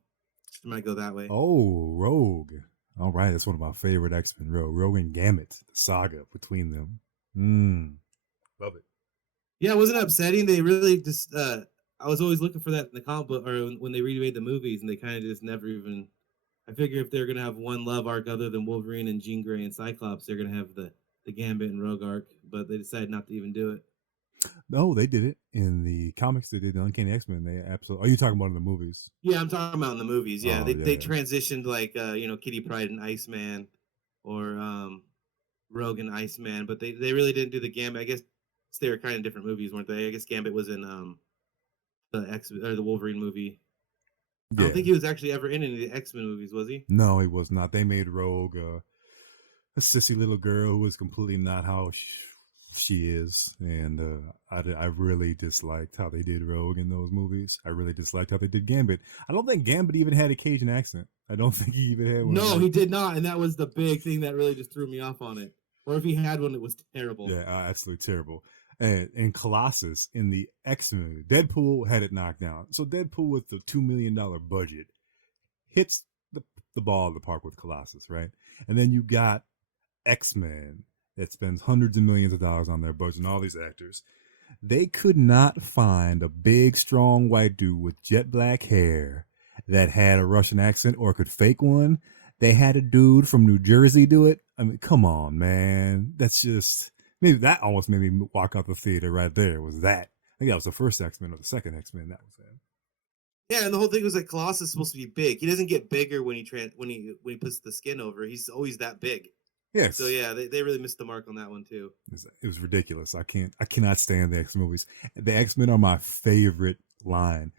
she might go that way. Oh, Rogue. All right, that's one of my favorite X-Men. Rogue and Gambit, the saga between them. Love it. Yeah, it wasn't upsetting. They really just. I was always looking for that in the comic book or when they remade the movies, and they kind of just never even. I figure if they're gonna have one love arc other than Wolverine and Jean Grey and Cyclops, they're gonna have the Gambit and Rogue arc, but they decided not to even do it. No, they did it in the comics. They did the Uncanny X-Men. They absolutely. Are you talking about in the movies? Yeah, I'm talking about in the movies. Yeah, Oh they yeah, transitioned like Kitty Pryde and Iceman, or Rogue and Iceman, but they really didn't do the Gambit. I guess they were kind of different movies, weren't they? I guess Gambit was in the X or the Wolverine movie. I don't yeah. think he was actually ever in any of the X-Men movies, was he? No, he was not. They made Rogue a sissy little girl who was completely not how she is, and I really disliked how they did Rogue in those movies. I really disliked how they did Gambit. I don't think Gambit even had a Cajun accent. I don't think he even had one. No, Like, he did not, and that was the big thing that really just threw me off on it. Or if he had one, it was terrible. yeah, absolutely terrible. And Colossus in the X Men, Deadpool had it knocked down. So Deadpool with the $2 million budget hits the ball of the park with Colossus, right? And then you got X-Men that spends hundreds of millions of dollars on their budget and all these actors. They could not find a big, strong white dude with jet black hair that had a Russian accent or could fake one. They had a dude from New Jersey do it. I mean, come on, man. That's just maybe that almost made me walk out the theater right there. Was that? I think that was the first X-Men or the second X-Men that was in. Yeah, and the whole thing was like Colossus is supposed to be big. He doesn't get bigger when he puts the skin over. He's always that big. So Yes, yeah, they really missed the mark on that one too. it was ridiculous. I cannot stand the X movies. The X Men are my favorite line,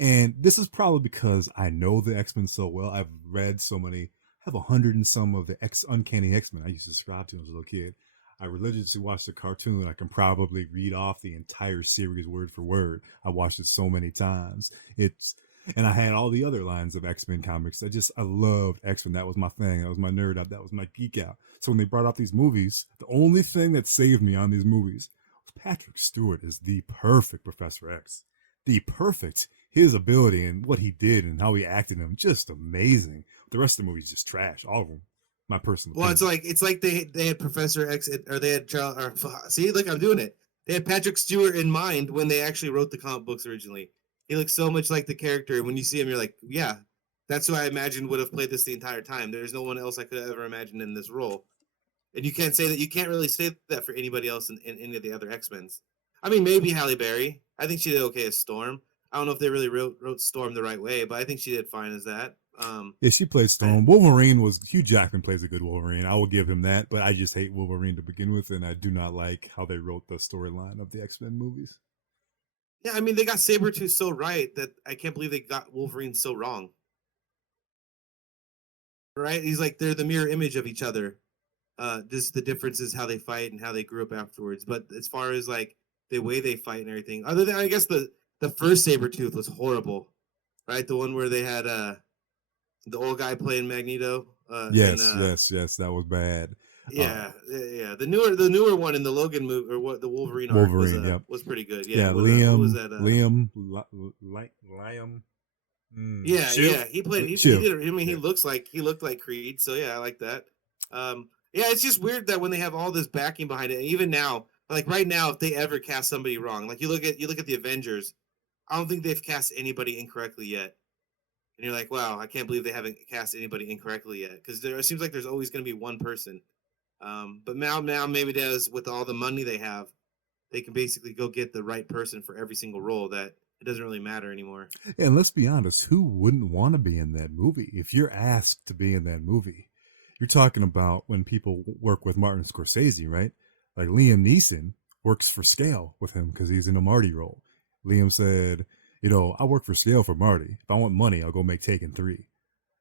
and this is probably because I know the X Men so well. I've read so many. I have 100 and some of the Uncanny X Men I used to subscribe to as a little kid. I religiously watched the cartoon. I can probably read off the entire series word for word. I watched it so many times. It's and I had all the other lines of X-Men comics. I loved X-Men. That was my thing. That was my nerd out. That was my geek out. So when they brought out these movies, the only thing that saved me on these movies was Patrick Stewart is the perfect Professor X. The perfect. His ability and what he did and how he acted in them, just amazing. The rest of the movies just trash. All of them. My personal Well, opinion. it's like they had Professor X, or they had Charles. Or, see, look, I'm doing it. They had Patrick Stewart in mind when they actually wrote the comic books originally. He looks so much like the character. When you see him, you're like, yeah, that's who I imagined would have played this the entire time. There's no one else I could have ever imagined in this role. And you can't say that. You can't really say that for anybody else in any of the other X-Men's. I mean, maybe Halle Berry. I think she did okay as Storm. I don't know if they really wrote Storm the right way, but I think she did fine as that. Yeah, she plays I, Storm. Wolverine was Hugh Jackman plays a good Wolverine. I will give him that, but I just hate Wolverine to begin with, and I do not like how they wrote the storyline of the X-Men movies. yeah, I mean, they got Sabretooth so right that I can't believe they got Wolverine so wrong. Right? He's like they're the mirror image of each other. Just the difference is how they fight and how they grew up afterwards. But as far as like the way they fight and everything, other than I guess the first Sabretooth was horrible, right? The one where they had the old guy playing Magneto. And Yes, yes, yes, that was bad. Uh, yeah. The newer one in the Logan movie or what the Wolverine arc Wolverine, yep. was pretty good. Yeah, Yeah, with who was that? Liam, Yeah. He played. He Shiv. did. I mean, Yeah. he looked like Creed. So yeah, I like that. Yeah, it's just weird that when they have all this backing behind it, and even now, like right now, if they ever cast somebody wrong, like you look at the Avengers, I don't think they've cast anybody incorrectly yet. And you're like, wow, I can't believe they haven't cast anybody incorrectly yet, because it seems like there's always going to be one person. But now maybe there's with all the money they have, they can basically go get the right person for every single role that it doesn't really matter anymore. And let's be honest, who wouldn't want to be in that movie? If you're asked to be in that movie, you're talking about when people work with Martin Scorsese, right? Like Liam Neeson works for scale with him because he's in a Marty role. Liam said, I work for scale for Marty. If I want money, I'll go make Taken 3.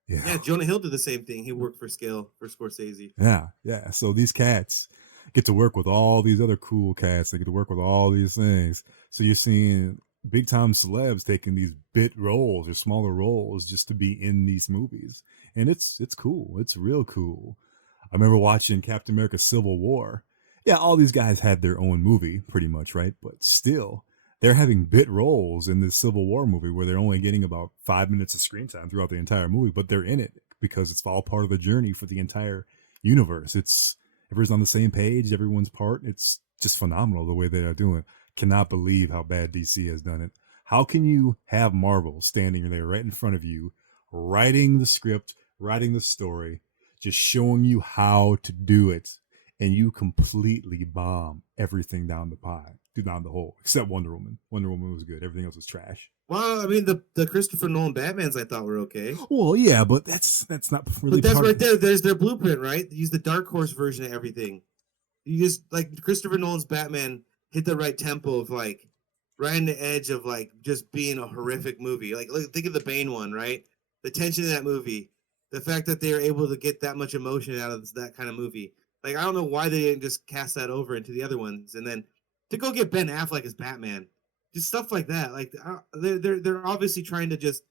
Yeah. Yeah, Jonah Hill did the same thing. He worked for scale for Scorsese. Yeah. Yeah. So these cats get to work with all these other cool cats. They get to work with all these things. So you're seeing big time celebs taking these bit roles or smaller roles just to be in these movies. And it's cool. It's real cool. I remember watching Captain America Civil War. Yeah, all these guys had their own movie pretty much, right? But still, they're having bit roles in this Civil War movie where they're only getting about 5 minutes of screen time throughout the entire movie, but they're in it because it's all part of the journey for the entire universe. It's everyone's on the same page, everyone's part. It's just phenomenal the way they are doing. Cannot believe how bad DC has done it. How can you have Marvel standing there right in front of you, writing the script, writing the story, just showing you how to do it, and you completely bomb everything down the hole, except Wonder Woman. Wonder Woman was good. Everything else was trash. Well, I mean, the Christopher Nolan Batmans I thought were okay. Well, yeah, but that's not really But that's part right of. there. There's their blueprint, right? They use the Dark Horse version of everything. You just like Christopher Nolan's Batman hit the right tempo of like right on the edge of like just being a horrific movie. Like look, think of the Bane one, right? The tension in that movie, the fact that they are able to get that much emotion out of that kind of movie. Like I don't know why they didn't just cast that over into the other ones, and then to go get Ben Affleck as Batman, just stuff like that. Like they're obviously trying to just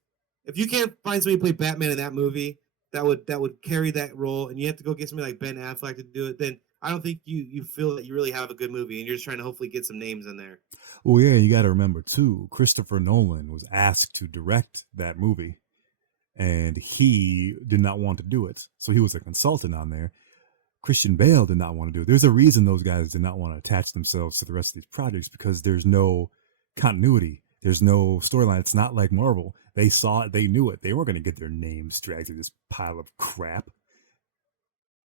if you can't find somebody to play Batman in that movie that would carry that role, and you have to go get somebody like Ben Affleck to do it, then I don't think you feel that you really have a good movie, and you're just trying to hopefully get some names in there. Well, yeah, you got to remember too. Christopher Nolan was asked to direct that movie, and he did not want to do it. So he was a consultant on there. Christian Bale did not want to do it. There's a reason those guys did not want to attach themselves to the rest of these projects because there's no continuity. There's no storyline. It's not like Marvel. They saw it. They knew it. They weren't going to get their names dragged through this pile of crap.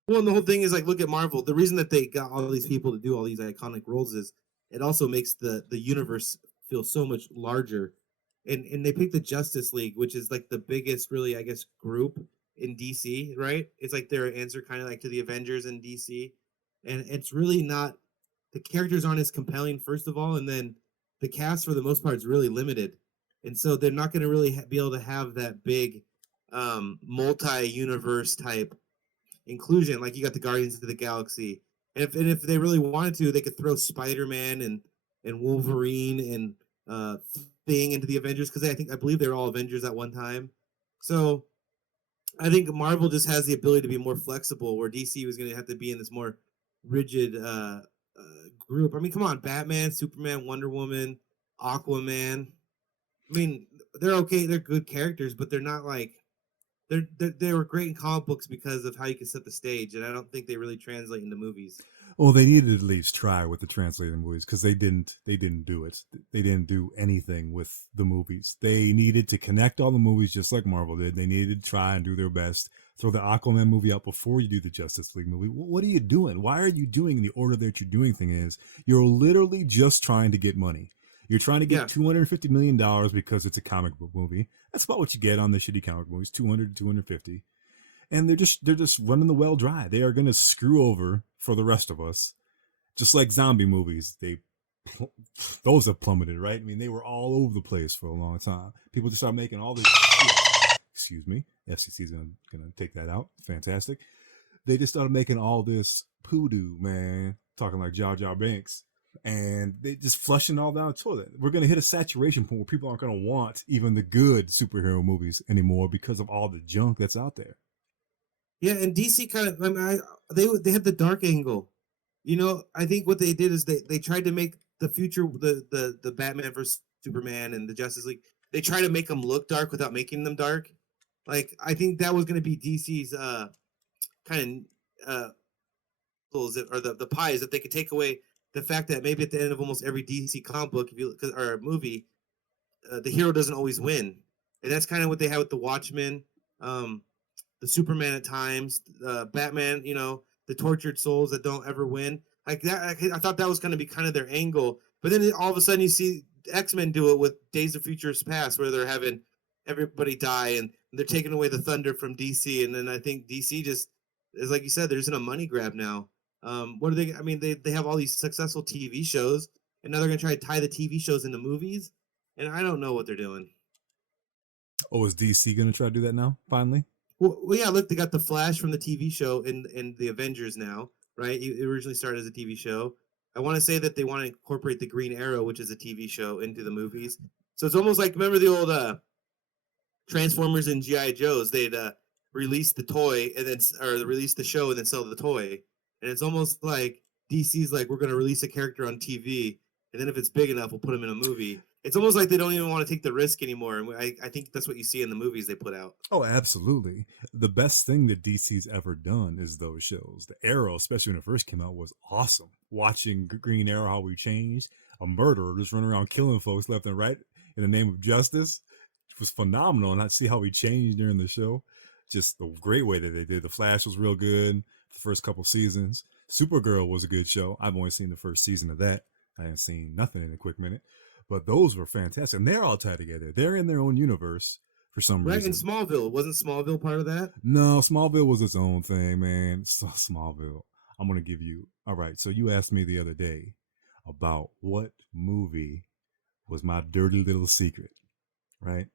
Well, and the whole thing is like, look at Marvel. The reason that they got all these people to do all these iconic roles is it also makes the universe feel so much larger. And they picked the Justice League, which is like the biggest, really, I guess, group in DC, right? It's like their answer kind of like to the Avengers in DC. And it's really not the characters aren't as compelling, first of all, and then the cast for the most part is really limited. And so they're not going to really be able to have that big multi-universe type inclusion. Like you got the Guardians of the Galaxy, and if they really wanted to, they could throw Spider Man and Wolverine and Thing into the Avengers because I believe they were all Avengers at one time. So I think Marvel just has the ability to be more flexible, where DC was going to have to be in this more rigid group. I mean, come on, Batman, Superman, Wonder Woman, Aquaman. I mean, they're okay. They're good characters, but they're not like they were great in comic books because of how you can set the stage, and I don't think they really translate into movies. Well, they needed to at least try with the translated movies because they didn't. They didn't do it. They didn't do anything with the movies. They needed to connect all the movies just like Marvel did. They needed to try and do their best. Throw the Aquaman movie out before you do the Justice League movie. What are you doing? Why are you doing the order that you're doing thing is? You're literally just trying to get money. You're trying to get Yeah, $250 million because it's a comic book movie. That's about what you get on the shitty comic movies, 200 to 250. And they're just running the well dry. They are going to screw over for the rest of us. Just like zombie movies, those have plummeted, right? I mean, they were all over the place for a long time. People just start making all this shit. Excuse me. FCC is gonna take that out. Fantastic. They just started making all this poodoo, man. Talking like Jar Jar Binks. And they just flushing all down the toilet. We're gonna hit a saturation point where people aren't gonna want even the good superhero movies anymore because of all the junk that's out there. yeah, and DC kind of. I mean, they had the dark angle. You know, I think what they did is they tried to make the future the Batman versus Superman and the Justice League. They try to make them look dark without making them dark. Like I think that was going to be DC's kind of or the pie is that they could take away the fact that maybe at the end of almost every DC comic book, if you or movie, the hero doesn't always win, and that's kind of what they had with the Watchmen, the Superman at times, Batman. You know, the tortured souls that don't ever win. Like that, I thought that was going to be kind of their angle, but then all of a sudden you see X-Men do it with Days of Futures Past, where they're having everybody die and they're taking away the thunder from DC, and then I think DC just is like you said, there's in a money grab now. What are they? I mean, they have all these successful TV shows, and now they're going to try to tie the TV shows into movies, and I don't know what they're doing. Oh, is DC gonna try to do that now? Finally? Well, yeah. Look, they got the Flash from the TV show in the Avengers now, right? It originally started as a TV show. I want to say that they want to incorporate the Green Arrow, which is a TV show, into the movies. So it's almost like remember the old Transformers and GI Joes? They'd release the toy and then or release the show and then sell the toy, and it's almost like DC's like we're going to release a character on TV, and then if it's big enough, we'll put him in a movie. It's almost like they don't even want to take the risk anymore, and I think that's what you see in the movies they put out. Oh, absolutely. The best thing that DC's ever done is those shows. The Arrow, especially when it first came out, was awesome. Watching Green Arrow, how we changed, a murderer just running around killing folks left and right in the name of justice was phenomenal. And I see how he changed during the show. Just the great way that they did. The Flash was real good the first couple seasons. Supergirl was a good show. I've only seen the first season of that. I haven't seen nothing in a quick minute, but those were fantastic. And they're all tied together. They're in their own universe for some Right in reason. Smallville, wasn't Smallville part of that? No, Smallville was its own thing, man. Smallville. I'm gonna give you. All right. So you asked me the other day about what movie was my dirty little secret, right?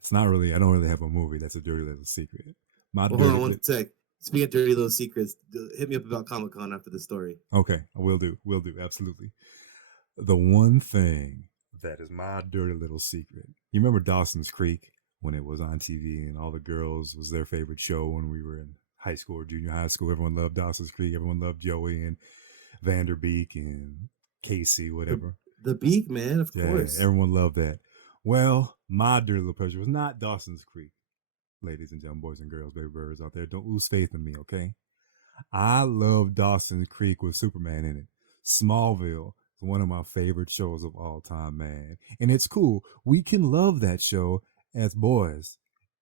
It's not really. I don't really have a movie that's a dirty little secret. My Well, hold dirty. on one sec. Speaking of dirty little secrets, hit me up about Comic Con after the story. Okay, I will do. Will do. Absolutely. The one thing that is my dirty little secret. You remember Dawson's Creek when it was on TV and all the girls was their favorite show when we were in high school or junior high school. Everyone loved Dawson's Creek. Everyone loved Joey and Vanderbeek and Casey, whatever. The Beak, man, of course. Everyone loved that. Well, my dirty little pleasure was not Dawson's Creek. Ladies and gentlemen, boys and girls, baby birds out there, don't lose faith in me, okay? I love Dawson's Creek with Superman in it. Smallville is one of my favorite shows of all time, man. And it's cool. We can love that show as boys,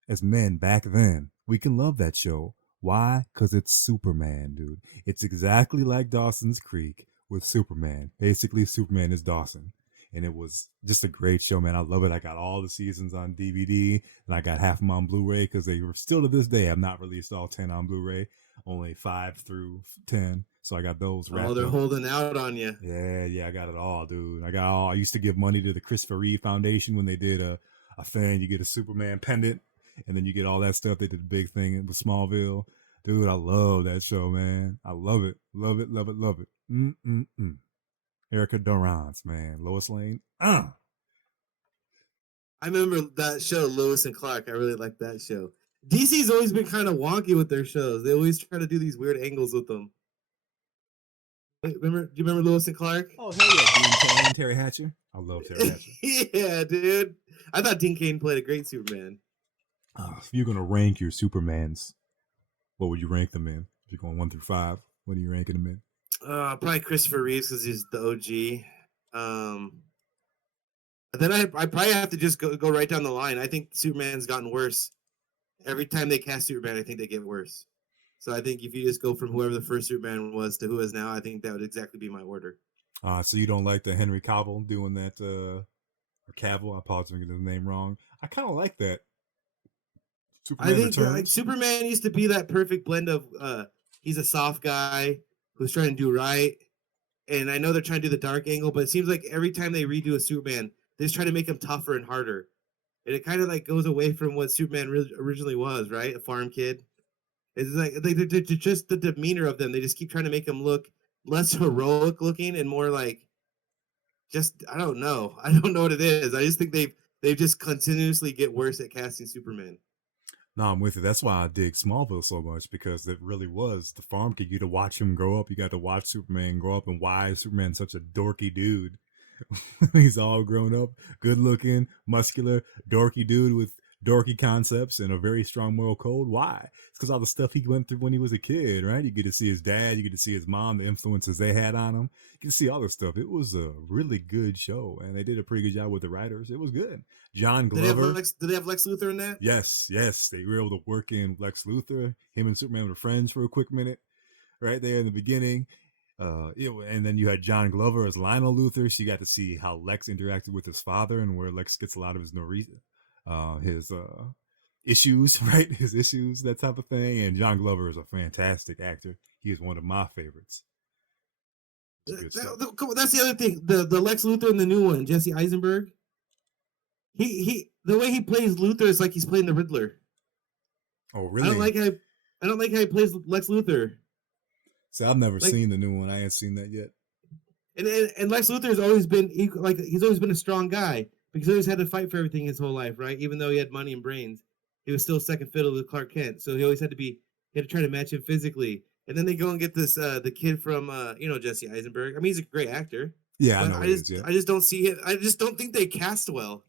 as men back then. We can love that show. Why? Because it's Superman, dude. It's exactly like Dawson's Creek with Superman. Basically, Superman is Dawson. And it was just a great show, man. I love it. I got all the seasons on DVD, and I got half of them on Blu-ray because they were still to this day have not released all 10 on Blu-ray, only 5 through 10. So I got those wrapped Oh, they're up. holding out on you. Yeah, I got it all, dude. I got all. I used to give money to the Christopher Reeve Foundation when they did a thing. You get a Superman pendant, and then you get all that stuff. They did the big thing with Smallville. Dude, I love that show, man. I love it. Love it, love it, love it. Erica Durance, man. Lois Lane. I remember that show, Lois and Clark. I really like that show. DC's always been kind of wonky with their shows. They always try to do these weird angles with them. Do you remember Lois and Clark? Oh, hell yeah. Dean Cain, Terry Hatcher. I love Terry Hatcher. Yeah, dude. I thought Dean Cain played a great Superman. If you're going to rank your Supermans, what would you rank them in? If you're going 1 through 5, what are you ranking them in? Probably Christopher Reeves because he's the OG. Then I probably have to just go right down the line. I think Superman's gotten worse. Every time they cast Superman, I think they get worse. So I think if you just go from whoever the first Superman was to who is now, I think that would exactly be my order. So you don't like the Henry Cavill doing that, or Cavill? I apologize for getting his name wrong. I kind of like that. Superman I think like Superman used to be that perfect blend of he's a soft guy who's trying to do right. And I know they're trying to do the dark angle, but it seems like every time they redo a Superman, they just try to make him tougher and harder. And it kind of like goes away from what Superman originally was, right? A farm kid. It's like they're just the demeanor of them. They just keep trying to make him look less heroic looking and more like just I don't know. I don't know what it is. I just think they just continuously get worse at casting Superman. No, I'm with you. That's why I dig Smallville so much because it really was the farm kid. You got to watch him grow up. You got to watch Superman grow up, and why is Superman such a dorky dude? He's all grown up, good looking, muscular, dorky dude with dorky concepts and a very strong moral code. Why? It's because all the stuff he went through when he was a kid, right? You get to see his dad, you get to see his mom, the influences they had on him. You get to see all this stuff. It was a really good show, and they did a pretty good job with the writers. It was good. John Glover. Did they have Lex Luthor in that? Yes. They were able to work in Lex Luthor. Him and Superman were friends for a quick minute, right there in the beginning. And then you had John Glover as Lionel Luthor. So you got to see how Lex interacted with his father and where Lex gets a lot of his issues, right? His issues, that type of thing. And John Glover is a fantastic actor. He is one of my favorites. That's the other thing. The Lex Luthor in the new one, Jesse Eisenberg. He the way he plays Luthor is like he's playing the Riddler. Oh, really? I don't like how he plays Lex Luthor. See, I've never seen the new one. I ain't seen that yet. And Lex Luthor has always been he's always been a strong guy because he always had to fight for everything his whole life, right? Even though he had money and brains, he was still second fiddle to Clark Kent. So he always had to try to match him physically. And then they go and get this the kid from Jesse Eisenberg. I mean, he's a great actor. Yeah, I know. I just don't see it. I just don't think they cast well.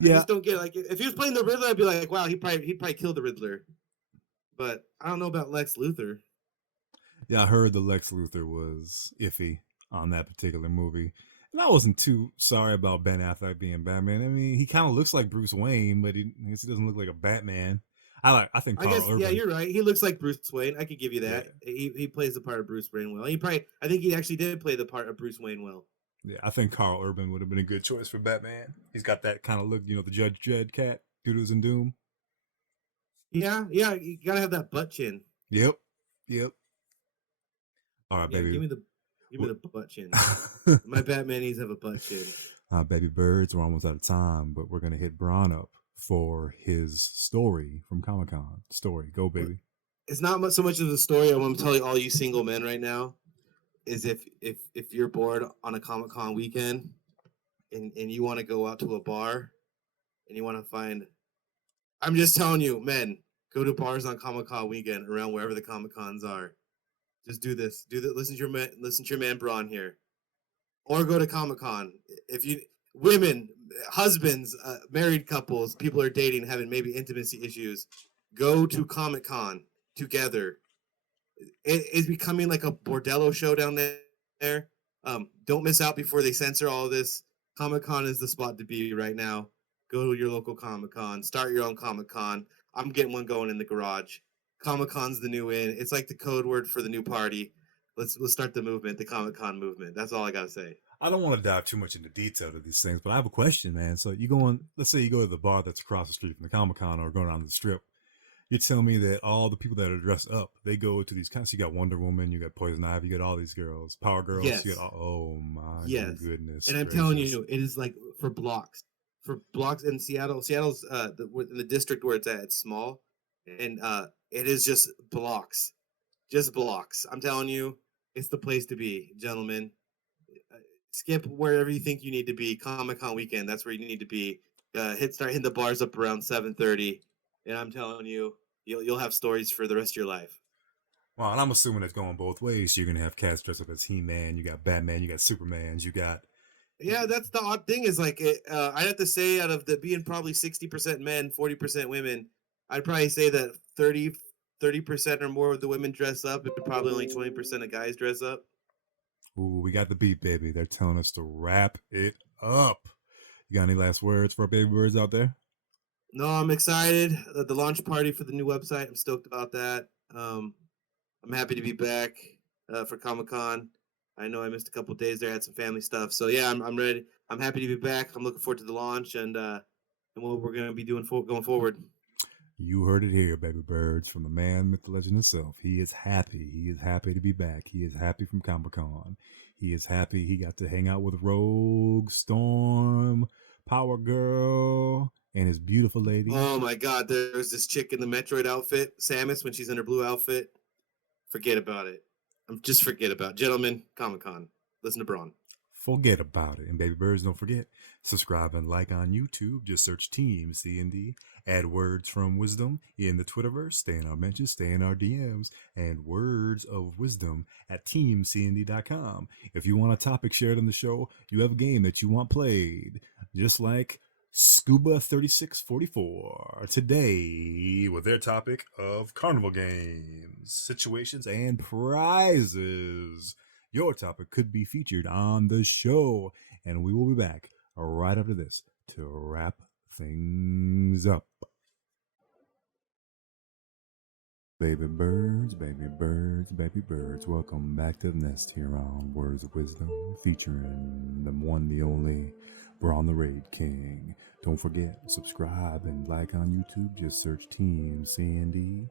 Yeah. I just don't get if he was playing the Riddler, I'd be like, wow, he'd probably kill the Riddler. But I don't know about Lex Luthor. Yeah, I heard the Lex Luthor was iffy on that particular movie. And I wasn't too sorry about Ben Affleck being Batman. I mean, he kind of looks like Bruce Wayne, but he doesn't look like a Batman. I think I guess Carl yeah, Urban. you're right. He looks like Bruce Wayne. I could give you that. Yeah. He plays the part of Bruce Wayne well. I think he actually did play the part of Bruce Wayne well. Yeah, I think Carl Urban would have been a good choice for Batman. He's got that kind of look, you know, the Judge Dredd cat, Doodles and Doom. Yeah, you gotta have that butt chin. Yep. Yep. All right, Yeah, baby. give me the butt chin. My Batman needs to have a butt chin. Baby birds, we're almost out of time, but we're gonna hit Braun up for his story from Comic-Con. Story, go baby. It's not so much of the story. I want to tell you, all you single men right now, is if you're bored on a Comic-Con weekend, and you want to go out to a bar, and you want to find, I'm just telling you, men, go to bars on Comic-Con weekend around wherever the Comic-Cons are. Just do this. Do that. Listen to your man Braun here, or go to Comic-Con. If you women, husbands, married couples, people are dating, having maybe intimacy issues, go to Comic-Con together. It's becoming like a bordello show down there. Don't miss out before they censor all of this. Comic-Con is the spot to be right now. Go to your local Comic-Con. Start your own Comic-Con. I'm getting one going in the garage. Comic-Con's the new in. It's like the code word for the new party. Let's start the movement, the Comic-Con movement. That's all I gotta say. I don't want to dive too much into detail of these things, but I have a question, man. So you go on, let's say you go to the bar that's across the street from the Comic-Con or going down the strip. You tell me that all the people that are dressed up, they go to these kinds. You got Wonder Woman, you got Poison Ivy, you got all these girls, Power Girls. Yes. You got oh my goodness! And I'm gracious. telling you, it is like for blocks in Seattle. Seattle's in the district where it's at. It's small, and it is just blocks. I'm telling you, it's the place to be, gentlemen. Skip wherever you think you need to be. Comic-Con weekend, that's where you need to be. Start hitting the bars up around 7:30, and I'm telling you, you'll have stories for the rest of your life. Well, and I'm assuming it's going both ways. You're gonna have cats dressed up as He-Man. You got Batman. You got Supermans. You got Yeah, that's the odd thing is like I'd have to say out of the being probably 60% men, 40% women, I'd probably say that 30% or more of the women dress up, and probably only 20% of guys dress up. ooh, we got the beat, baby. They're telling us to wrap it up. You got any last words for our baby birds out there? No, I'm excited. The launch party for the new website, I'm stoked about that. I'm happy to be back for Comic-Con. I know I missed a couple of days there, had some family stuff. So yeah, I'm ready. I'm happy to be back. I'm looking forward to the launch and what we're going to be doing going forward. You heard it here, baby birds, from the man, myth, the legend himself. He is happy. He is happy to be back. He is happy from Comic-Con. He is happy he got to hang out with Rogue, Storm, Power Girl, and his beautiful lady. Oh my God, there's this chick in the Metroid outfit, Samus, when she's in her blue outfit. Forget about it. Just forget about it. Gentlemen, Comic-Con. Listen to Braun. Forget about it. And baby birds, don't forget, subscribe and like on YouTube. Just search Team C&D. Add words from wisdom in the Twitterverse. Stay in our mentions, stay in our DMs, and words of wisdom at teamcnd.com. If you want a topic shared on the show, you have a game that you want played, just like Scuba 3644 today with their topic of carnival games, situations, and prizes. Your topic could be featured on the show, and we will be back right after this to wrap things up. Baby birds, baby birds, baby birds, welcome back to the nest here on Words of Wisdom, featuring the one, the only, Braun the Raid King. Don't forget, subscribe and like on YouTube. Just search Team C&D.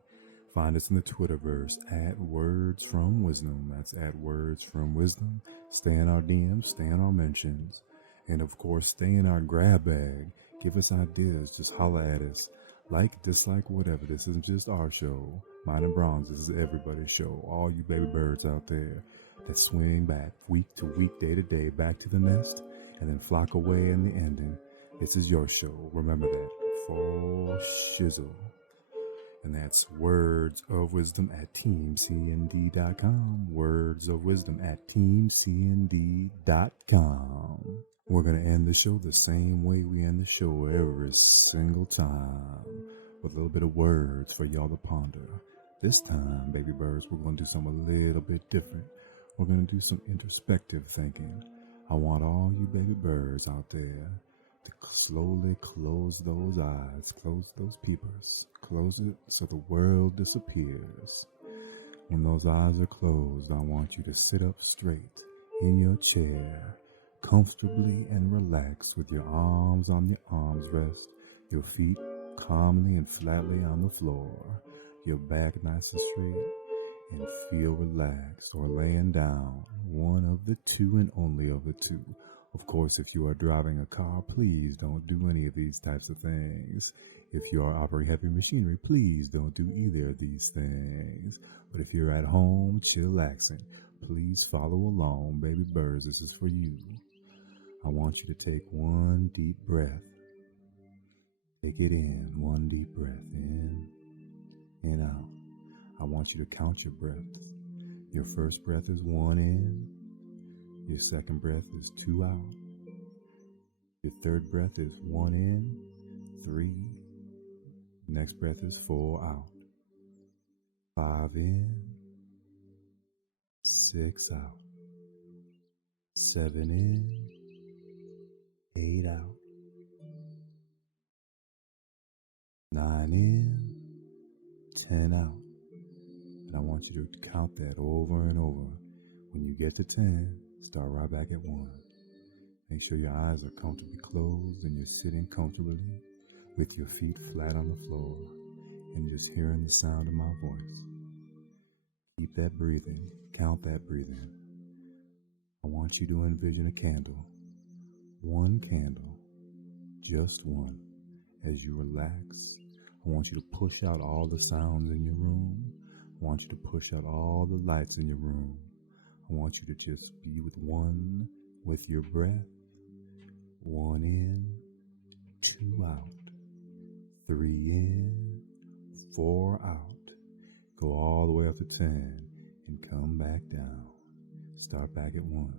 Find us in the Twitterverse at Words from Wisdom. That's at Words from Wisdom. Stay in our DMs, stay in our mentions. And of course, stay in our grab bag. Give us ideas, just holla at us. Like, dislike, whatever. This isn't just our show. Mine and Braun's, this is everybody's show. All you baby birds out there that swing back week to week, day to day, back to the nest, and then flock away in the ending. This is your show. Remember that. For shizzle. And that's Words of Wisdom at teamcnd.com. Words of Wisdom at teamcnd.com. We're going to end the show the same way we end the show every single time, with a little bit of words for y'all to ponder. This time, baby birds, we're going to do something a little bit different. We're going to do some introspective thinking. I want all you baby birds out there to slowly close those eyes, close those peepers, Close it so the world disappears. When those eyes are closed, I want you to sit up straight in your chair, comfortably and relaxed, with your arms on the armrest, your feet calmly and flatly on the floor, your back nice and straight, and feel relaxed, or laying down, one of the two and only of the two. Of course, if you are driving a car, please don't do any of these types of things. If you are operating heavy machinery, please don't do either of these things. But if you're at home, chillaxing, please follow along. Baby birds, this is for you. I want you to take one deep breath. Take it in, one deep breath, in and out. I want you to count your breaths. Your first breath is 1 in. Your second breath is 2 out. Your third breath is 1 in, 3. Next breath is 4 out. 5 in, 6 out. 7 in, 8 out. 9 in, 10 out. And I want you to count that over and over. When you get to 10, start right back at 1. Make sure your eyes are comfortably closed and you're sitting comfortably with your feet flat on the floor and just hearing the sound of my voice. Keep that breathing. Count that breathing. I want you to envision a candle. One candle. Just one. As you relax, I want you to push out all the sounds in your room. I want you to push out all the lights in your room. I want you to just be with your breath. 1 in, 2 out. 3 in, 4 out. Go all the way up to 10 and come back down. Start back at 1.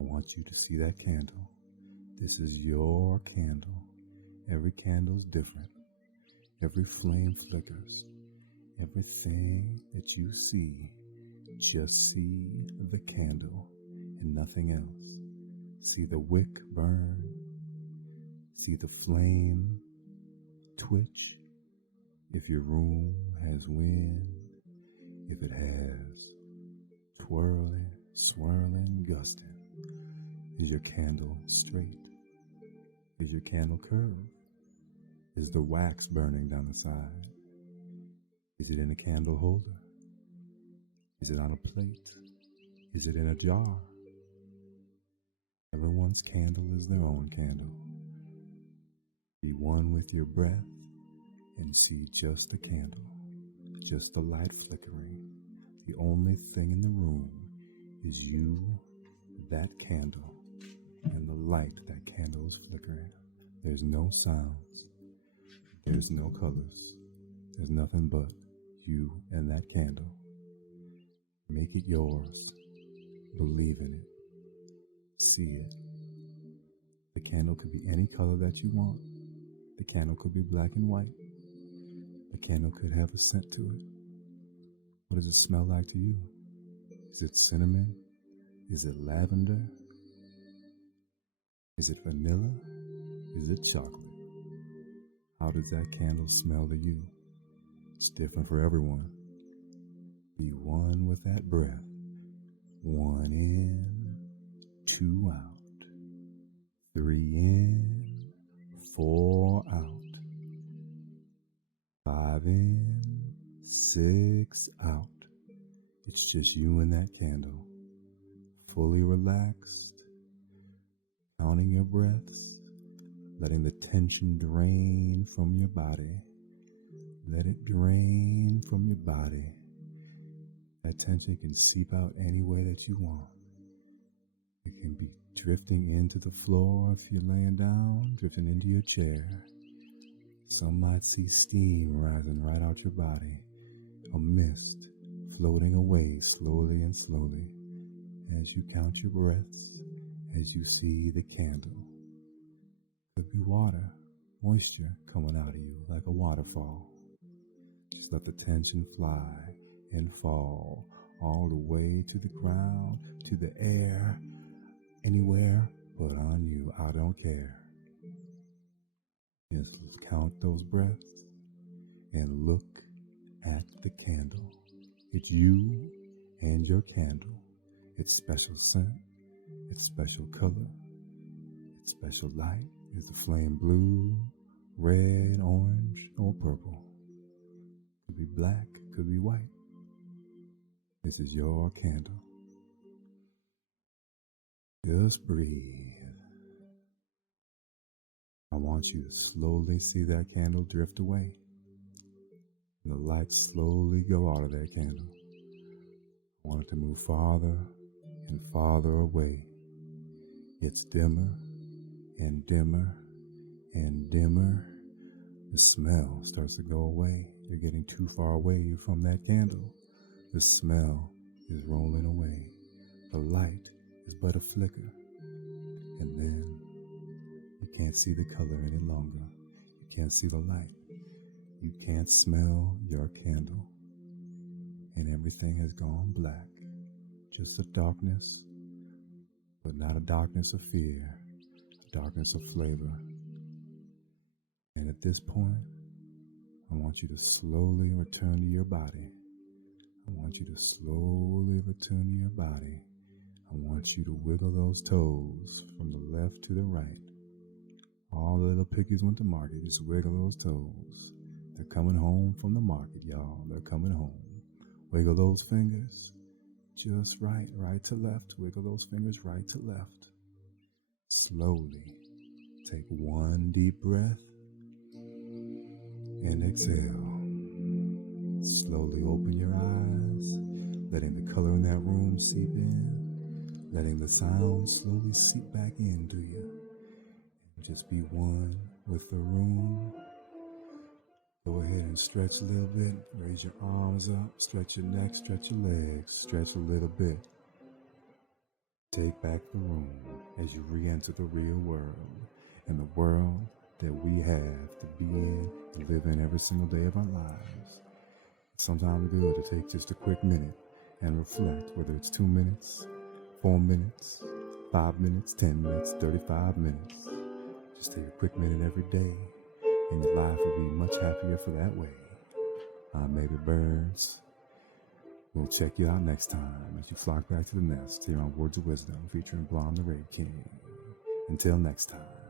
I want you to see that candle. This is your candle. Every candle's different. Every flame flickers. Everything that you see, just see the candle and nothing else. See the wick burn. See the flame twitch. If your room has wind, if it has twirling, swirling, gusting, is your candle straight? Is your candle curved? Is the wax burning down the side? Is it in a candle holder? Is it on a plate? Is it in a jar? Everyone's candle is their own candle. Be one with your breath and see just the candle, just the light flickering. The only thing in the room is you, that candle, and the light that candle is flickering. There's no sounds. There's no colors. There's nothing but you and that candle. Make it yours. Believe in it. See it. The candle could be any color that you want. The candle could be black and white. The candle could have a scent to it. What does it smell like to you? Is it cinnamon? Is it lavender? Is it vanilla? Is it chocolate? How does that candle smell to you? It's different for everyone. Be one with that breath. 1 in, 2 out. 3 in, 4 out. 5 in, 6 out. It's just you and that candle. Fully relaxed. Counting your breaths. Letting the tension drain from your body. Let it drain from your body. That tension can seep out any way that you want. It can be drifting into the floor if you're laying down, drifting into your chair. Some might see steam rising right out your body, a mist floating away slowly and slowly as you count your breaths, as you see the candle. Could be water, moisture coming out of you like a waterfall. Just let the tension fly and fall all the way to the ground, to the air, anywhere but on you. I don't care. Just count those breaths and look at the candle. It's you and your candle. Its special scent, its special color, its special light. Is the flame blue, red, orange, or purple? Could be black, could be white. This is your candle. Just breathe. I want you to slowly see that candle drift away. The light slowly go out of that candle. I want it to move farther and farther away. It's dimmer and dimmer and dimmer. The smell starts to go away. You're getting too far away from that candle. The smell is rolling away. The light is but a flicker. And then you can't see the color any longer. You can't see the light. You can't smell your candle. And everything has gone black. Just a darkness, but not a darkness of fear, a darkness of flavor. And at this point, I want you to slowly return to your body. I want you to slowly return to your body. I want you to wiggle those toes from the left to the right. All the little piggies went to market. Just wiggle those toes. They're coming home from the market, y'all. They're coming home. Wiggle those fingers. Just right to left. Wiggle those fingers right to left. Slowly take one deep breath and exhale. Slowly open your eyes, letting the color in that room seep in, letting the sound slowly seep back into you. Just be one with the room. Go ahead and stretch a little bit. Raise your arms up, stretch your neck, stretch your legs, stretch a little bit. Take back the room as you re-enter the real world, and the world that we have to be in and live in every single day of our lives. It's sometimes good to take just a quick minute and reflect, whether it's 2 minutes, 4 minutes, 5 minutes, 10 minutes, 35 minutes. Just take a quick minute every day, and your life will be much happier for that way. I'm Baby Birds. We'll check you out next time as you flock back to the nest here on Words of Wisdom featuring Blonde the Red King. Until next time.